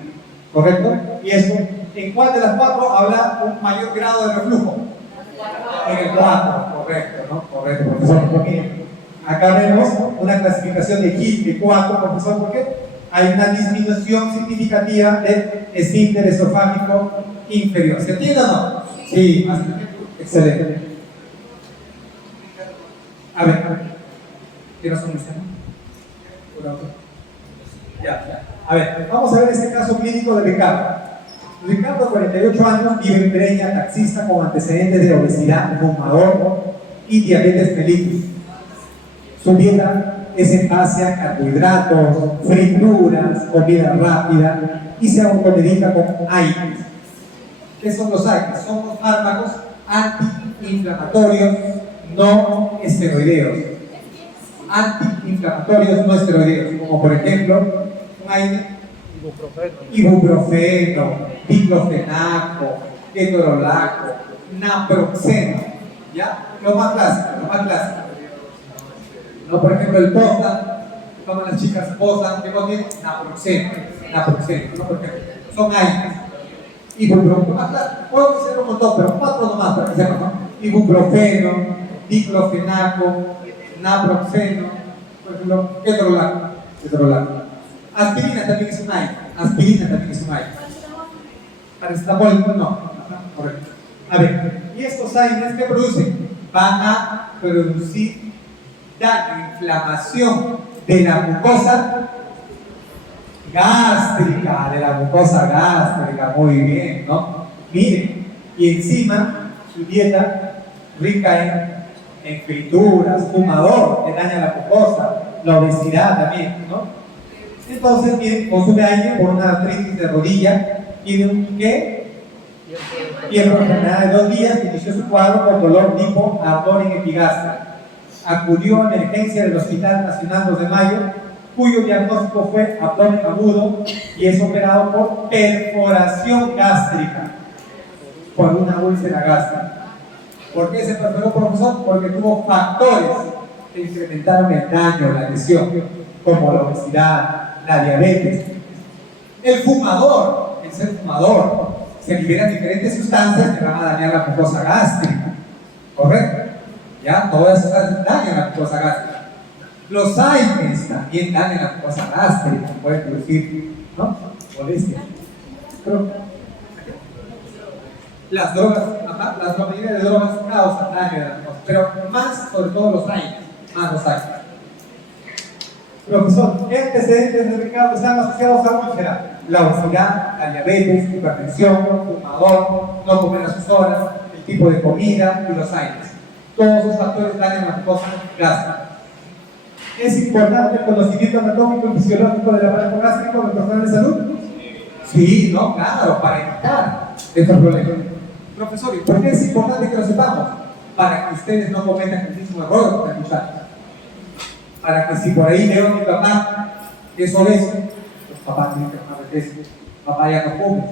¿Correcto? Y esto, ¿en cuál de las 4 habrá un mayor grado de reflujo? En el 4, correcto, ¿no? Correcto, profesor. Miren, acá vemos una clasificación de Hill de 4, profesor, ¿por qué? Hay una disminución significativa del esfínter esofágico inferior. ¿Se entiende o no? Sí, excelente. A ver, ¿qué nos comienza? Ya. A ver, vamos a ver este caso clínico de Ricardo. Ricardo, 48 años, vive en Breña, taxista con antecedentes de obesidad, fumador y diabetes mellitus. Su dieta es en base a carbohidratos, frituras, comida rápida y se automedica con AINES. ¿Qué son los AINES? Son los fármacos antiinflamatorios no esteroideos. Antiinflamatorios no esteroideos, como por ejemplo un AINE, ibuprofeno, diclofenaco, ketorolaco, naproxeno, ¿ya? Lo más clásico. ¿No? Por ejemplo, el Postan, toman las chicas Postan, que contiene naproxeno, ¿no? Por ejemplo, son AINES. Ibuprofeno, puedo decir un montón, pero 4 nomás para que sepan, ¿no? Ibuprofeno, diclofenaco, naproxeno, por ejemplo, ketorolaco. Aspirina también es un AINE. Paracetamol, no. Correcto. A ver, ¿y estos AINES qué producen? Van a producir daño, inflamación de la mucosa gástrica, muy bien, ¿no? Miren, y encima su dieta rica en frituras, fumador, que daña la mucosa, la obesidad también, ¿no? Entonces, bien, consume AINE por una artritis de rodilla, tiene un ¿qué? Tiempo de enfermedad de 2 días, inició su cuadro con dolor tipo abdomen epigástrico. Acudió a emergencia del Hospital Nacional 2 de Mayo, cuyo diagnóstico fue abdomen agudo y es operado por perforación gástrica, por una úlcera gástrica. ¿Por qué se perforó, profesor? Porque tuvo factores que incrementaron el daño, la lesión, como la obesidad, la diabetes. El ser fumador, se liberan diferentes sustancias que van a dañar la mucosa gástrica, ¿correcto? ¿Ya? Todas esas sustancias dañan la mucosa gástrica. Los AINES también dañan la mucosa gástrica, pueden producir, ¿no? Molestia. Pero las drogas, la mayoría de drogas causan daño a la mucosa, pero más sobre todo los AINES, Profesor, ¿qué antecedentes de Ricardo están asociados a úlcera? La obesidad, la diabetes, hipertensión, fumador, no comer a sus horas, el tipo de comida y los AINES. Todos esos factores dañan la mucosa gástrica. ¿Es importante el conocimiento anatómico y fisiológico del aparato gástrico del personal de salud? Sí, no, claro, para evitar estos problemas. Profesor, ¿y por qué es importante que lo sepamos? Para que ustedes no cometan el mismo error que escuchar. Para que si por ahí veo a mi papá que es obeso, los papás tienen que tomar eso, papá ya no come.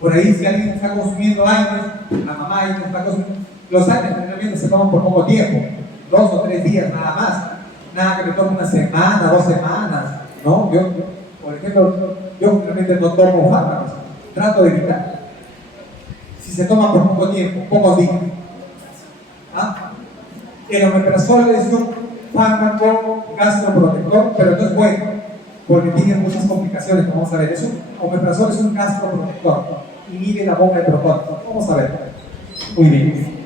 Por ahí si alguien está consumiendo AINES, la mamá AINES está consumiendo, los AINES generalmente se toman por poco tiempo, 2 o 3 días nada más, nada que me tome una semana, 2 semanas, ¿no? Yo, por ejemplo, yo realmente no tomo fármacos, trato de evitar. Si se toma por poco tiempo, pocos días. ¿Ah? El omeprazol es un fármaco gastroprotector, pero no es bueno, porque tiene muchas complicaciones, como vamos a ver. Omeprazol es un gastroprotector, inhibe la bomba de protones. Vamos a ver. Muy bien.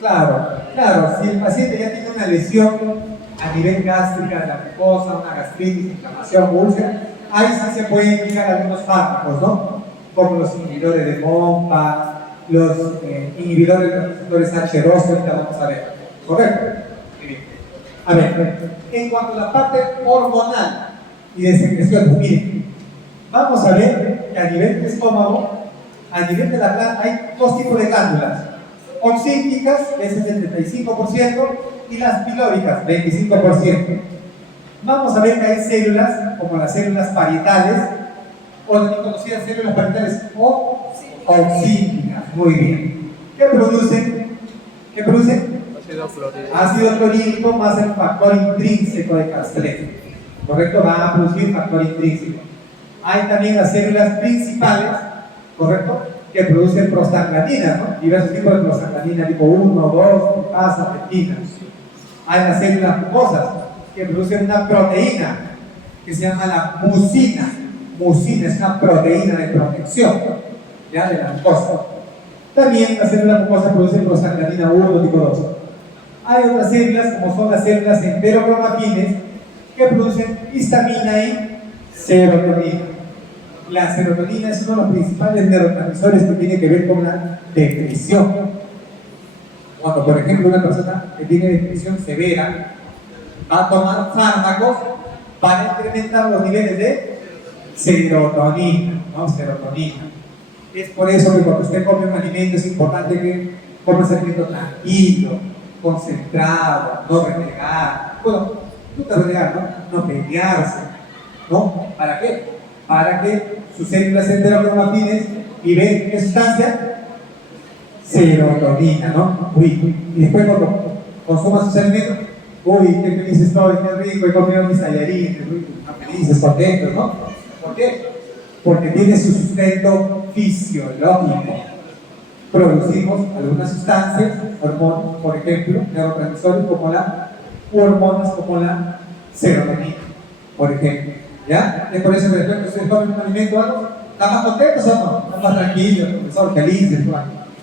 Claro, claro, si el paciente ya tiene una lesión a nivel gástrica de la mucosa, una gastritis, inflamación, úlcera, ahí sí se pueden indicar algunos fármacos, ¿no? Como los inhibidores de MOMPA, los inhibidores de los receptores H2, que ahorita vamos a ver. ¿Correcto? Muy bien. A ver, en cuanto a la parte hormonal y de secreción, pues miren, vamos a ver que a nivel del estómago, a nivel de la glándula, hay dos tipos de glándulas. Oxípticas, ese es el 35%, y las pilóricas, 25%. Vamos a ver que hay células, como las células parietales, o también conocidas células parietales, o oxípticas. Muy bien. ¿Qué producen? ¿Qué producen? Ácido clorhídrico. Ácido clorhídrico más el factor intrínseco de Castlejo. ¿Correcto? Van a producir factor intrínseco. Hay también las células principales, ¿correcto?, que producen prostaglandinas, ¿no? Diversos tipos de prostaglandina, tipo 1, 2, lipasa, peptina. Hay las células mucosas que producen una proteína que se llama la mucina. Mucina es una proteína de protección, ¿ya?, de la mucosa. También las células mucosas producen prostaglandina 1, tipo 2. Hay otras células, como son las células enterocromafines, que producen histamina y serotonina. La serotonina es uno de los principales neurotransmisores que tiene que ver con la depresión. Cuando, por ejemplo, una persona que tiene depresión severa va a tomar fármacos para incrementar los niveles de serotonina, ¿no? Serotonina. Es por eso que cuando usted come un alimento es importante que coma ese alimento tranquilo, concentrado, no renegar. Bueno, no te renegar, ¿no? No pelearse, ¿no? ¿Para qué? Para que sus células enterocromafines liberen ¿qué sustancia? Serotonina, ¿no? Uy, y después cuando consuma sus alimentos, uy, qué feliz estoy, qué rico, he comido mis tallarines, uy, felices, contentos, ¿no? ¿Por qué? Porque tiene su sustento fisiológico. Producimos algunas sustancias, hormonas, por ejemplo, neurotransmisores como hormonas como la serotonina, por ejemplo. ¿Ya? Es por eso que después que ustedes comen un alimento o algo, ¿están más contentos o no? ¿Están más tranquilos? ¿Están felices?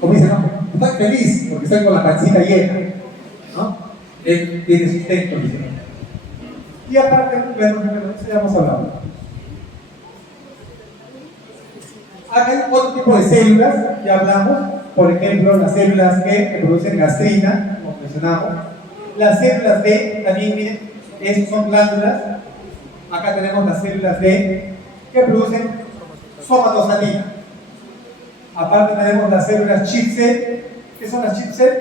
Como dicen, no, estoy feliz porque estoy con la pancita llena, ¿no? Él tiene sustento, dice. Y aparte, bueno, eso ya hemos hablado. Acá hay otro tipo de células, ya hablamos, por ejemplo, las células que producen gastrina, como mencionamos. Las células B, también miren, esas son glándulas. Acá tenemos las células B que producen somatostatina. Aparte tenemos las células chip-cell. ¿Qué son las chip-cell?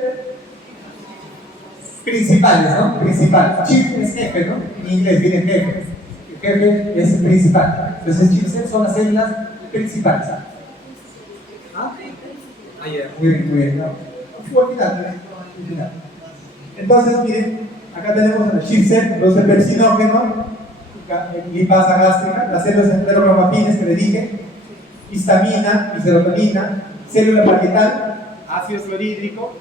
Principales, ¿no? Principal. Chip es jefe, ¿no? En inglés viene jefe. El jefe es el principal. Entonces chip-cell son las células principales. ¿Ah? Muy bien, muy bien. Entonces, miren, acá tenemos el chip-cell, produce pepsinógeno, lipasa gástrica, las células enterocromafines que le dije, histamina y serotonina, célula parietal, ácido clorhídrico,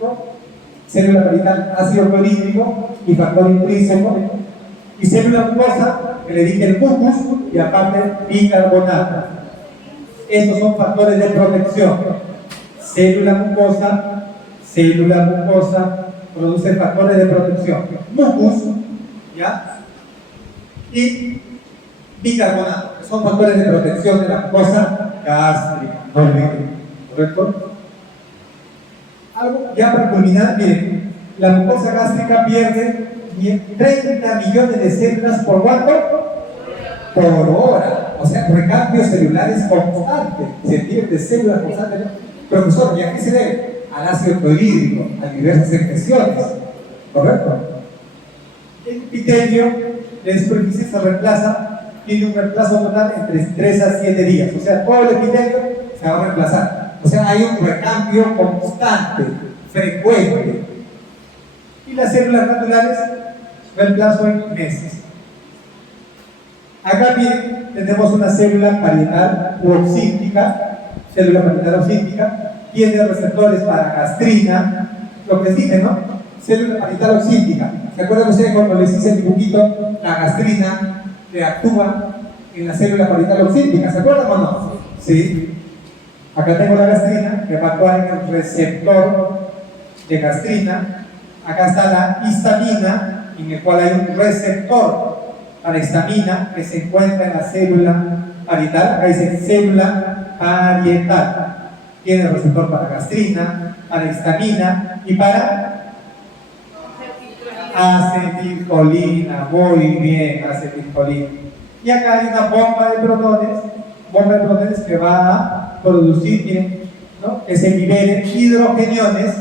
célula parietal, ácido clorhídrico y factor intrínseco, y célula mucosa, que le dije el mucus, y aparte bicarbonato. Estos son factores de protección. Célula mucosa produce factores de protección. Mucus, ¿ya? Y bicarbonato, que son factores de protección de la mucosa gástrica. ¿Correcto? Algo ya para culminar, miren, la mucosa gástrica pierde 30 millones de células por ¿cuánto? Por hora. O sea, recambios celulares constantes. Se pierde células constantes. Profesor, ¿y a qué se debe? Al ácido clorhídrico, a diversas infecciones. ¿Correcto? El epitelio de superficie se reemplaza, tiene un reemplazo total entre 3 a 7 días. O sea, todo el epitelio se va a reemplazar. O sea, hay un recambio constante, frecuente. Y las células glandulares, reemplazo en meses. Acá miren, tenemos una célula parietal u oxíptica, tiene receptores para gastrina, lo que les dije, ¿no? Célula parietal oxíptica. ¿Se acuerdan ustedes cuando les hice el dibujito? La gastrina que actúa en la célula parietal oxíptica, ¿se acuerdan o no? Sí. Acá tengo la gastrina que va a actuar en el receptor de gastrina. Acá está la histamina, en el cual hay un receptor para histamina que se encuentra en la célula parietal. Acá dice célula parietal. Tiene receptor para gastrina, para histamina y para acetilcolina. Muy bien, acetilcolina. Y acá hay una bomba de protones que va a producir, miren, ¿no?, que se liberen hidrogeniones.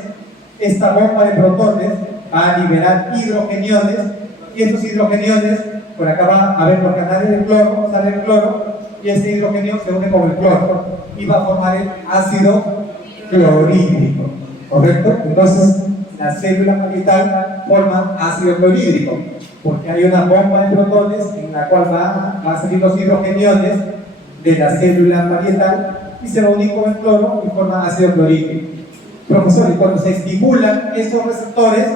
Esta bomba de protones va a liberar hidrogeniones, y estos hidrogeniones, por acá va a haber los canales del cloro, sale el cloro, y este hidrogenión se une con el cloro y va a formar el ácido clorhídrico, ¿correcto? Entonces, la célula parietal forma ácido clorhídrico, porque hay una bomba de protones en la cual va a salir los hidrogeniones de la célula parietal y se va a unir con el cloro y forma ácido clorhídrico. Profesor, y cuando se estimulan estos receptores,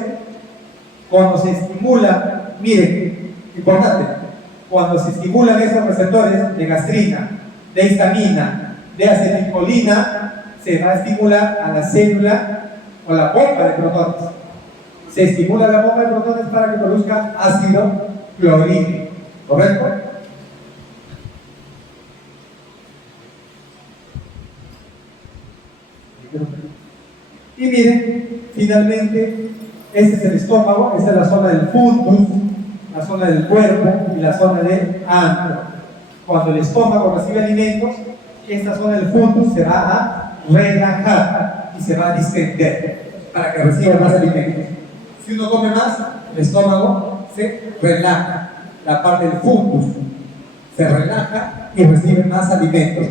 miren, importante, cuando se estimulan estos receptores de gastrina, de histamina, de acetilcolina, se va a estimular a la célula o la bomba de protones. Se estimula la bomba de protones para que produzca ácido clorhídrico, ¿correcto? Y miren, finalmente, este es el estómago, esta es la zona del fundus, la zona del cuerpo y la zona del antro. Cuando el estómago recibe alimentos, esta zona del fundus se va a relajar y se va a distender para que reciba más alimentos. Si uno come más, el estómago se relaja, la parte del fundus se relaja y recibe más alimentos.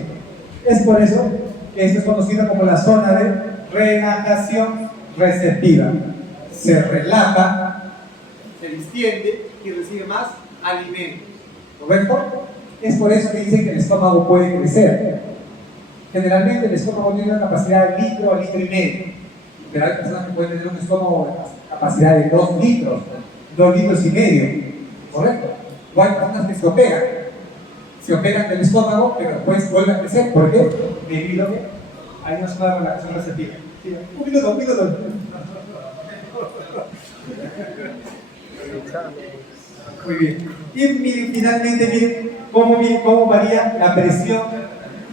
Es por eso que esto es conocido como la zona de relajación receptiva. Se relaja, Se distiende y recibe más alimentos. ¿correcto? Es por eso que dicen que el estómago puede crecer. Generalmente el estómago tiene una capacidad de litro a litro y medio, pero hay personas que pueden tener un estómago de capacidad de 2 litros, 2 litros y medio, ¿correcto? O hay personas que se operan del estómago, pero después vuelven a crecer. ¿Por qué? Debido a que hay una zona de relajación receptiva. Sí, un minuto. Muy bien. Y miren, finalmente, miren cómo varía la presión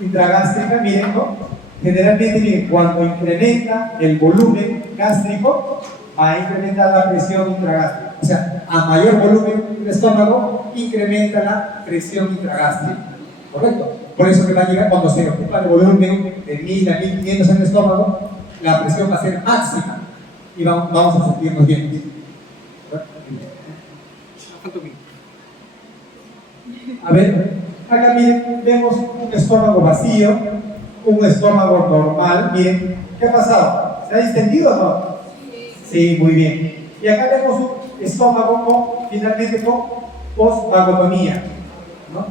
intragástrica. Miren, ¿no? Generalmente, miren, cuando incrementa el volumen gástrico, va a incrementar la presión intragástrica. O sea, a mayor volumen del estómago, incrementa la presión intragástrica. ¿Correcto? Por eso que va a llegar, cuando se ocupa el volumen de 1000 a 1500 en el estómago, la presión va a ser máxima y vamos a sentirnos bien. A ver, acá miren, vemos un estómago vacío, un estómago normal. Miren, ¿qué ha pasado? ¿Se ha distendido o no? Sí, muy bien. Y acá vemos un estómago finalmente con posvagotonía, ¿no?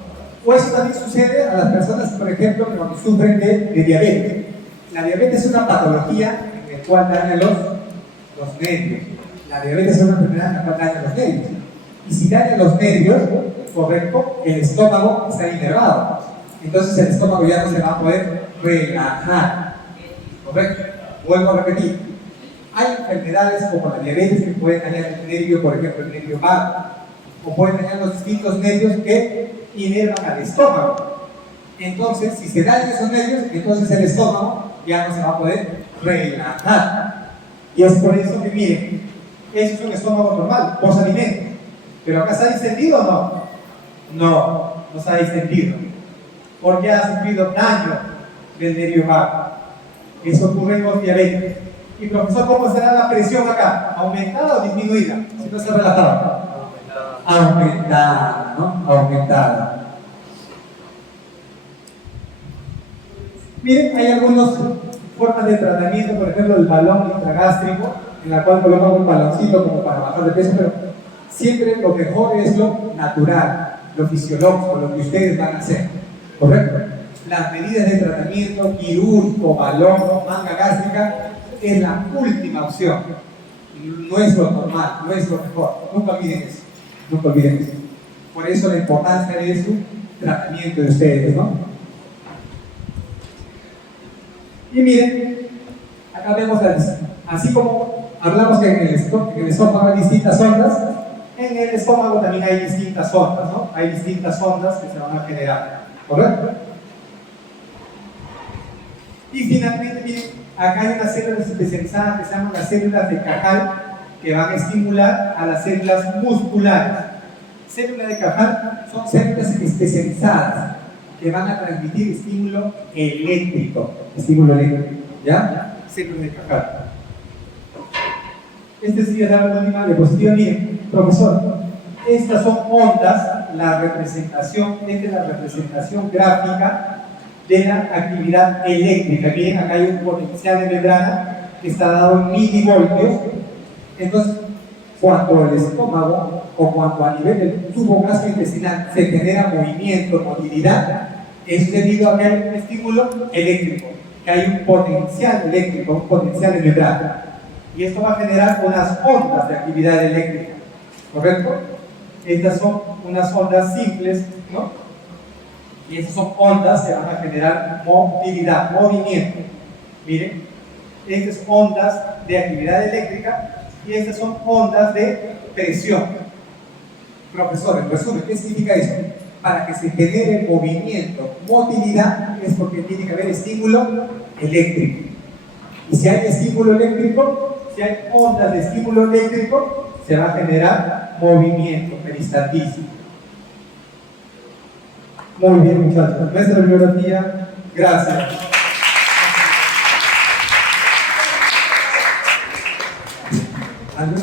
O eso también sucede a las personas, por ejemplo, que cuando sufren de diabetes. La diabetes es una patología en la cual daña los nervios. La diabetes es una enfermedad en la cual daña los nervios. Y si daña los nervios, correcto, el estómago está inervado. Entonces el estómago ya no se va a poder relajar. ¿Correcto? Vuelvo a repetir. Hay enfermedades como la diabetes que pueden dañar el nervio, por ejemplo, el nervio vago, o pueden dañar los distintos nervios que inervan al estómago. Entonces, si se dañan esos nervios, entonces el estómago ya no se va a poder relajar. Y es por eso que, miren, eso es un estómago normal, posalimento. Pero acá se ha distendido o no? No se ha distendido. Porque ha sufrido daño del nervio vago. Eso ocurre en los diabéticos. Y profesor, ¿cómo será la presión acá? ¿Aumentada o disminuida? Si no se ha relajado. Aumentada, ¿no? Aumentada. Miren, hay algunas formas de tratamiento, por ejemplo, el balón intragástrico, en la cual colocamos un baloncito como para bajar de peso, pero siempre lo mejor es lo natural, lo fisiológico, lo que ustedes van a hacer, ¿correcto? Las medidas de tratamiento quirúrgico, balón, manga gástrica, es la última opción. No es lo normal, no es lo mejor. Nunca olviden eso. Nunca olviden eso. Por eso la importancia de su tratamiento de ustedes, ¿no? Y miren, acá vemos así como hablamos que en el esófago hay distintas ondas. En el estómago también hay distintas ondas, ¿no? Hay distintas ondas que se van a generar, ¿correcto? Y finalmente, miren, acá hay unas células especializadas que se llaman las células de Cajal, que van a estimular a las células musculares. Células de Cajal son células especializadas que van a transmitir estímulo eléctrico. ¿Ya? Células de Cajal. Este sí es la última diapositiva. Miren, profesor, estas son ondas, esta es la representación gráfica de la actividad eléctrica. Miren, acá hay un potencial de membrana que está dado en milivoltios. Entonces, cuando el estómago o cuando a nivel del tubo gastrointestinal se genera movimiento, motilidad, es debido a que hay un estímulo eléctrico, que hay un potencial eléctrico, un potencial de membrana. Y esto va a generar unas ondas de actividad eléctrica, ¿correcto? Estas son unas ondas simples, ¿no? Y estas son ondas que van a generar movilidad, movimiento. Miren, estas son ondas de actividad eléctrica y estas son ondas de presión. Profesor, en resumen, ¿qué significa esto? Para que se genere movimiento, motilidad, es porque tiene que haber estímulo eléctrico. Y si hay estímulo eléctrico, si hay ondas de estímulo eléctrico, se va a generar movimiento, peristaltismo. Muy bien, muchachos. Nuestra bibliografía, gracias.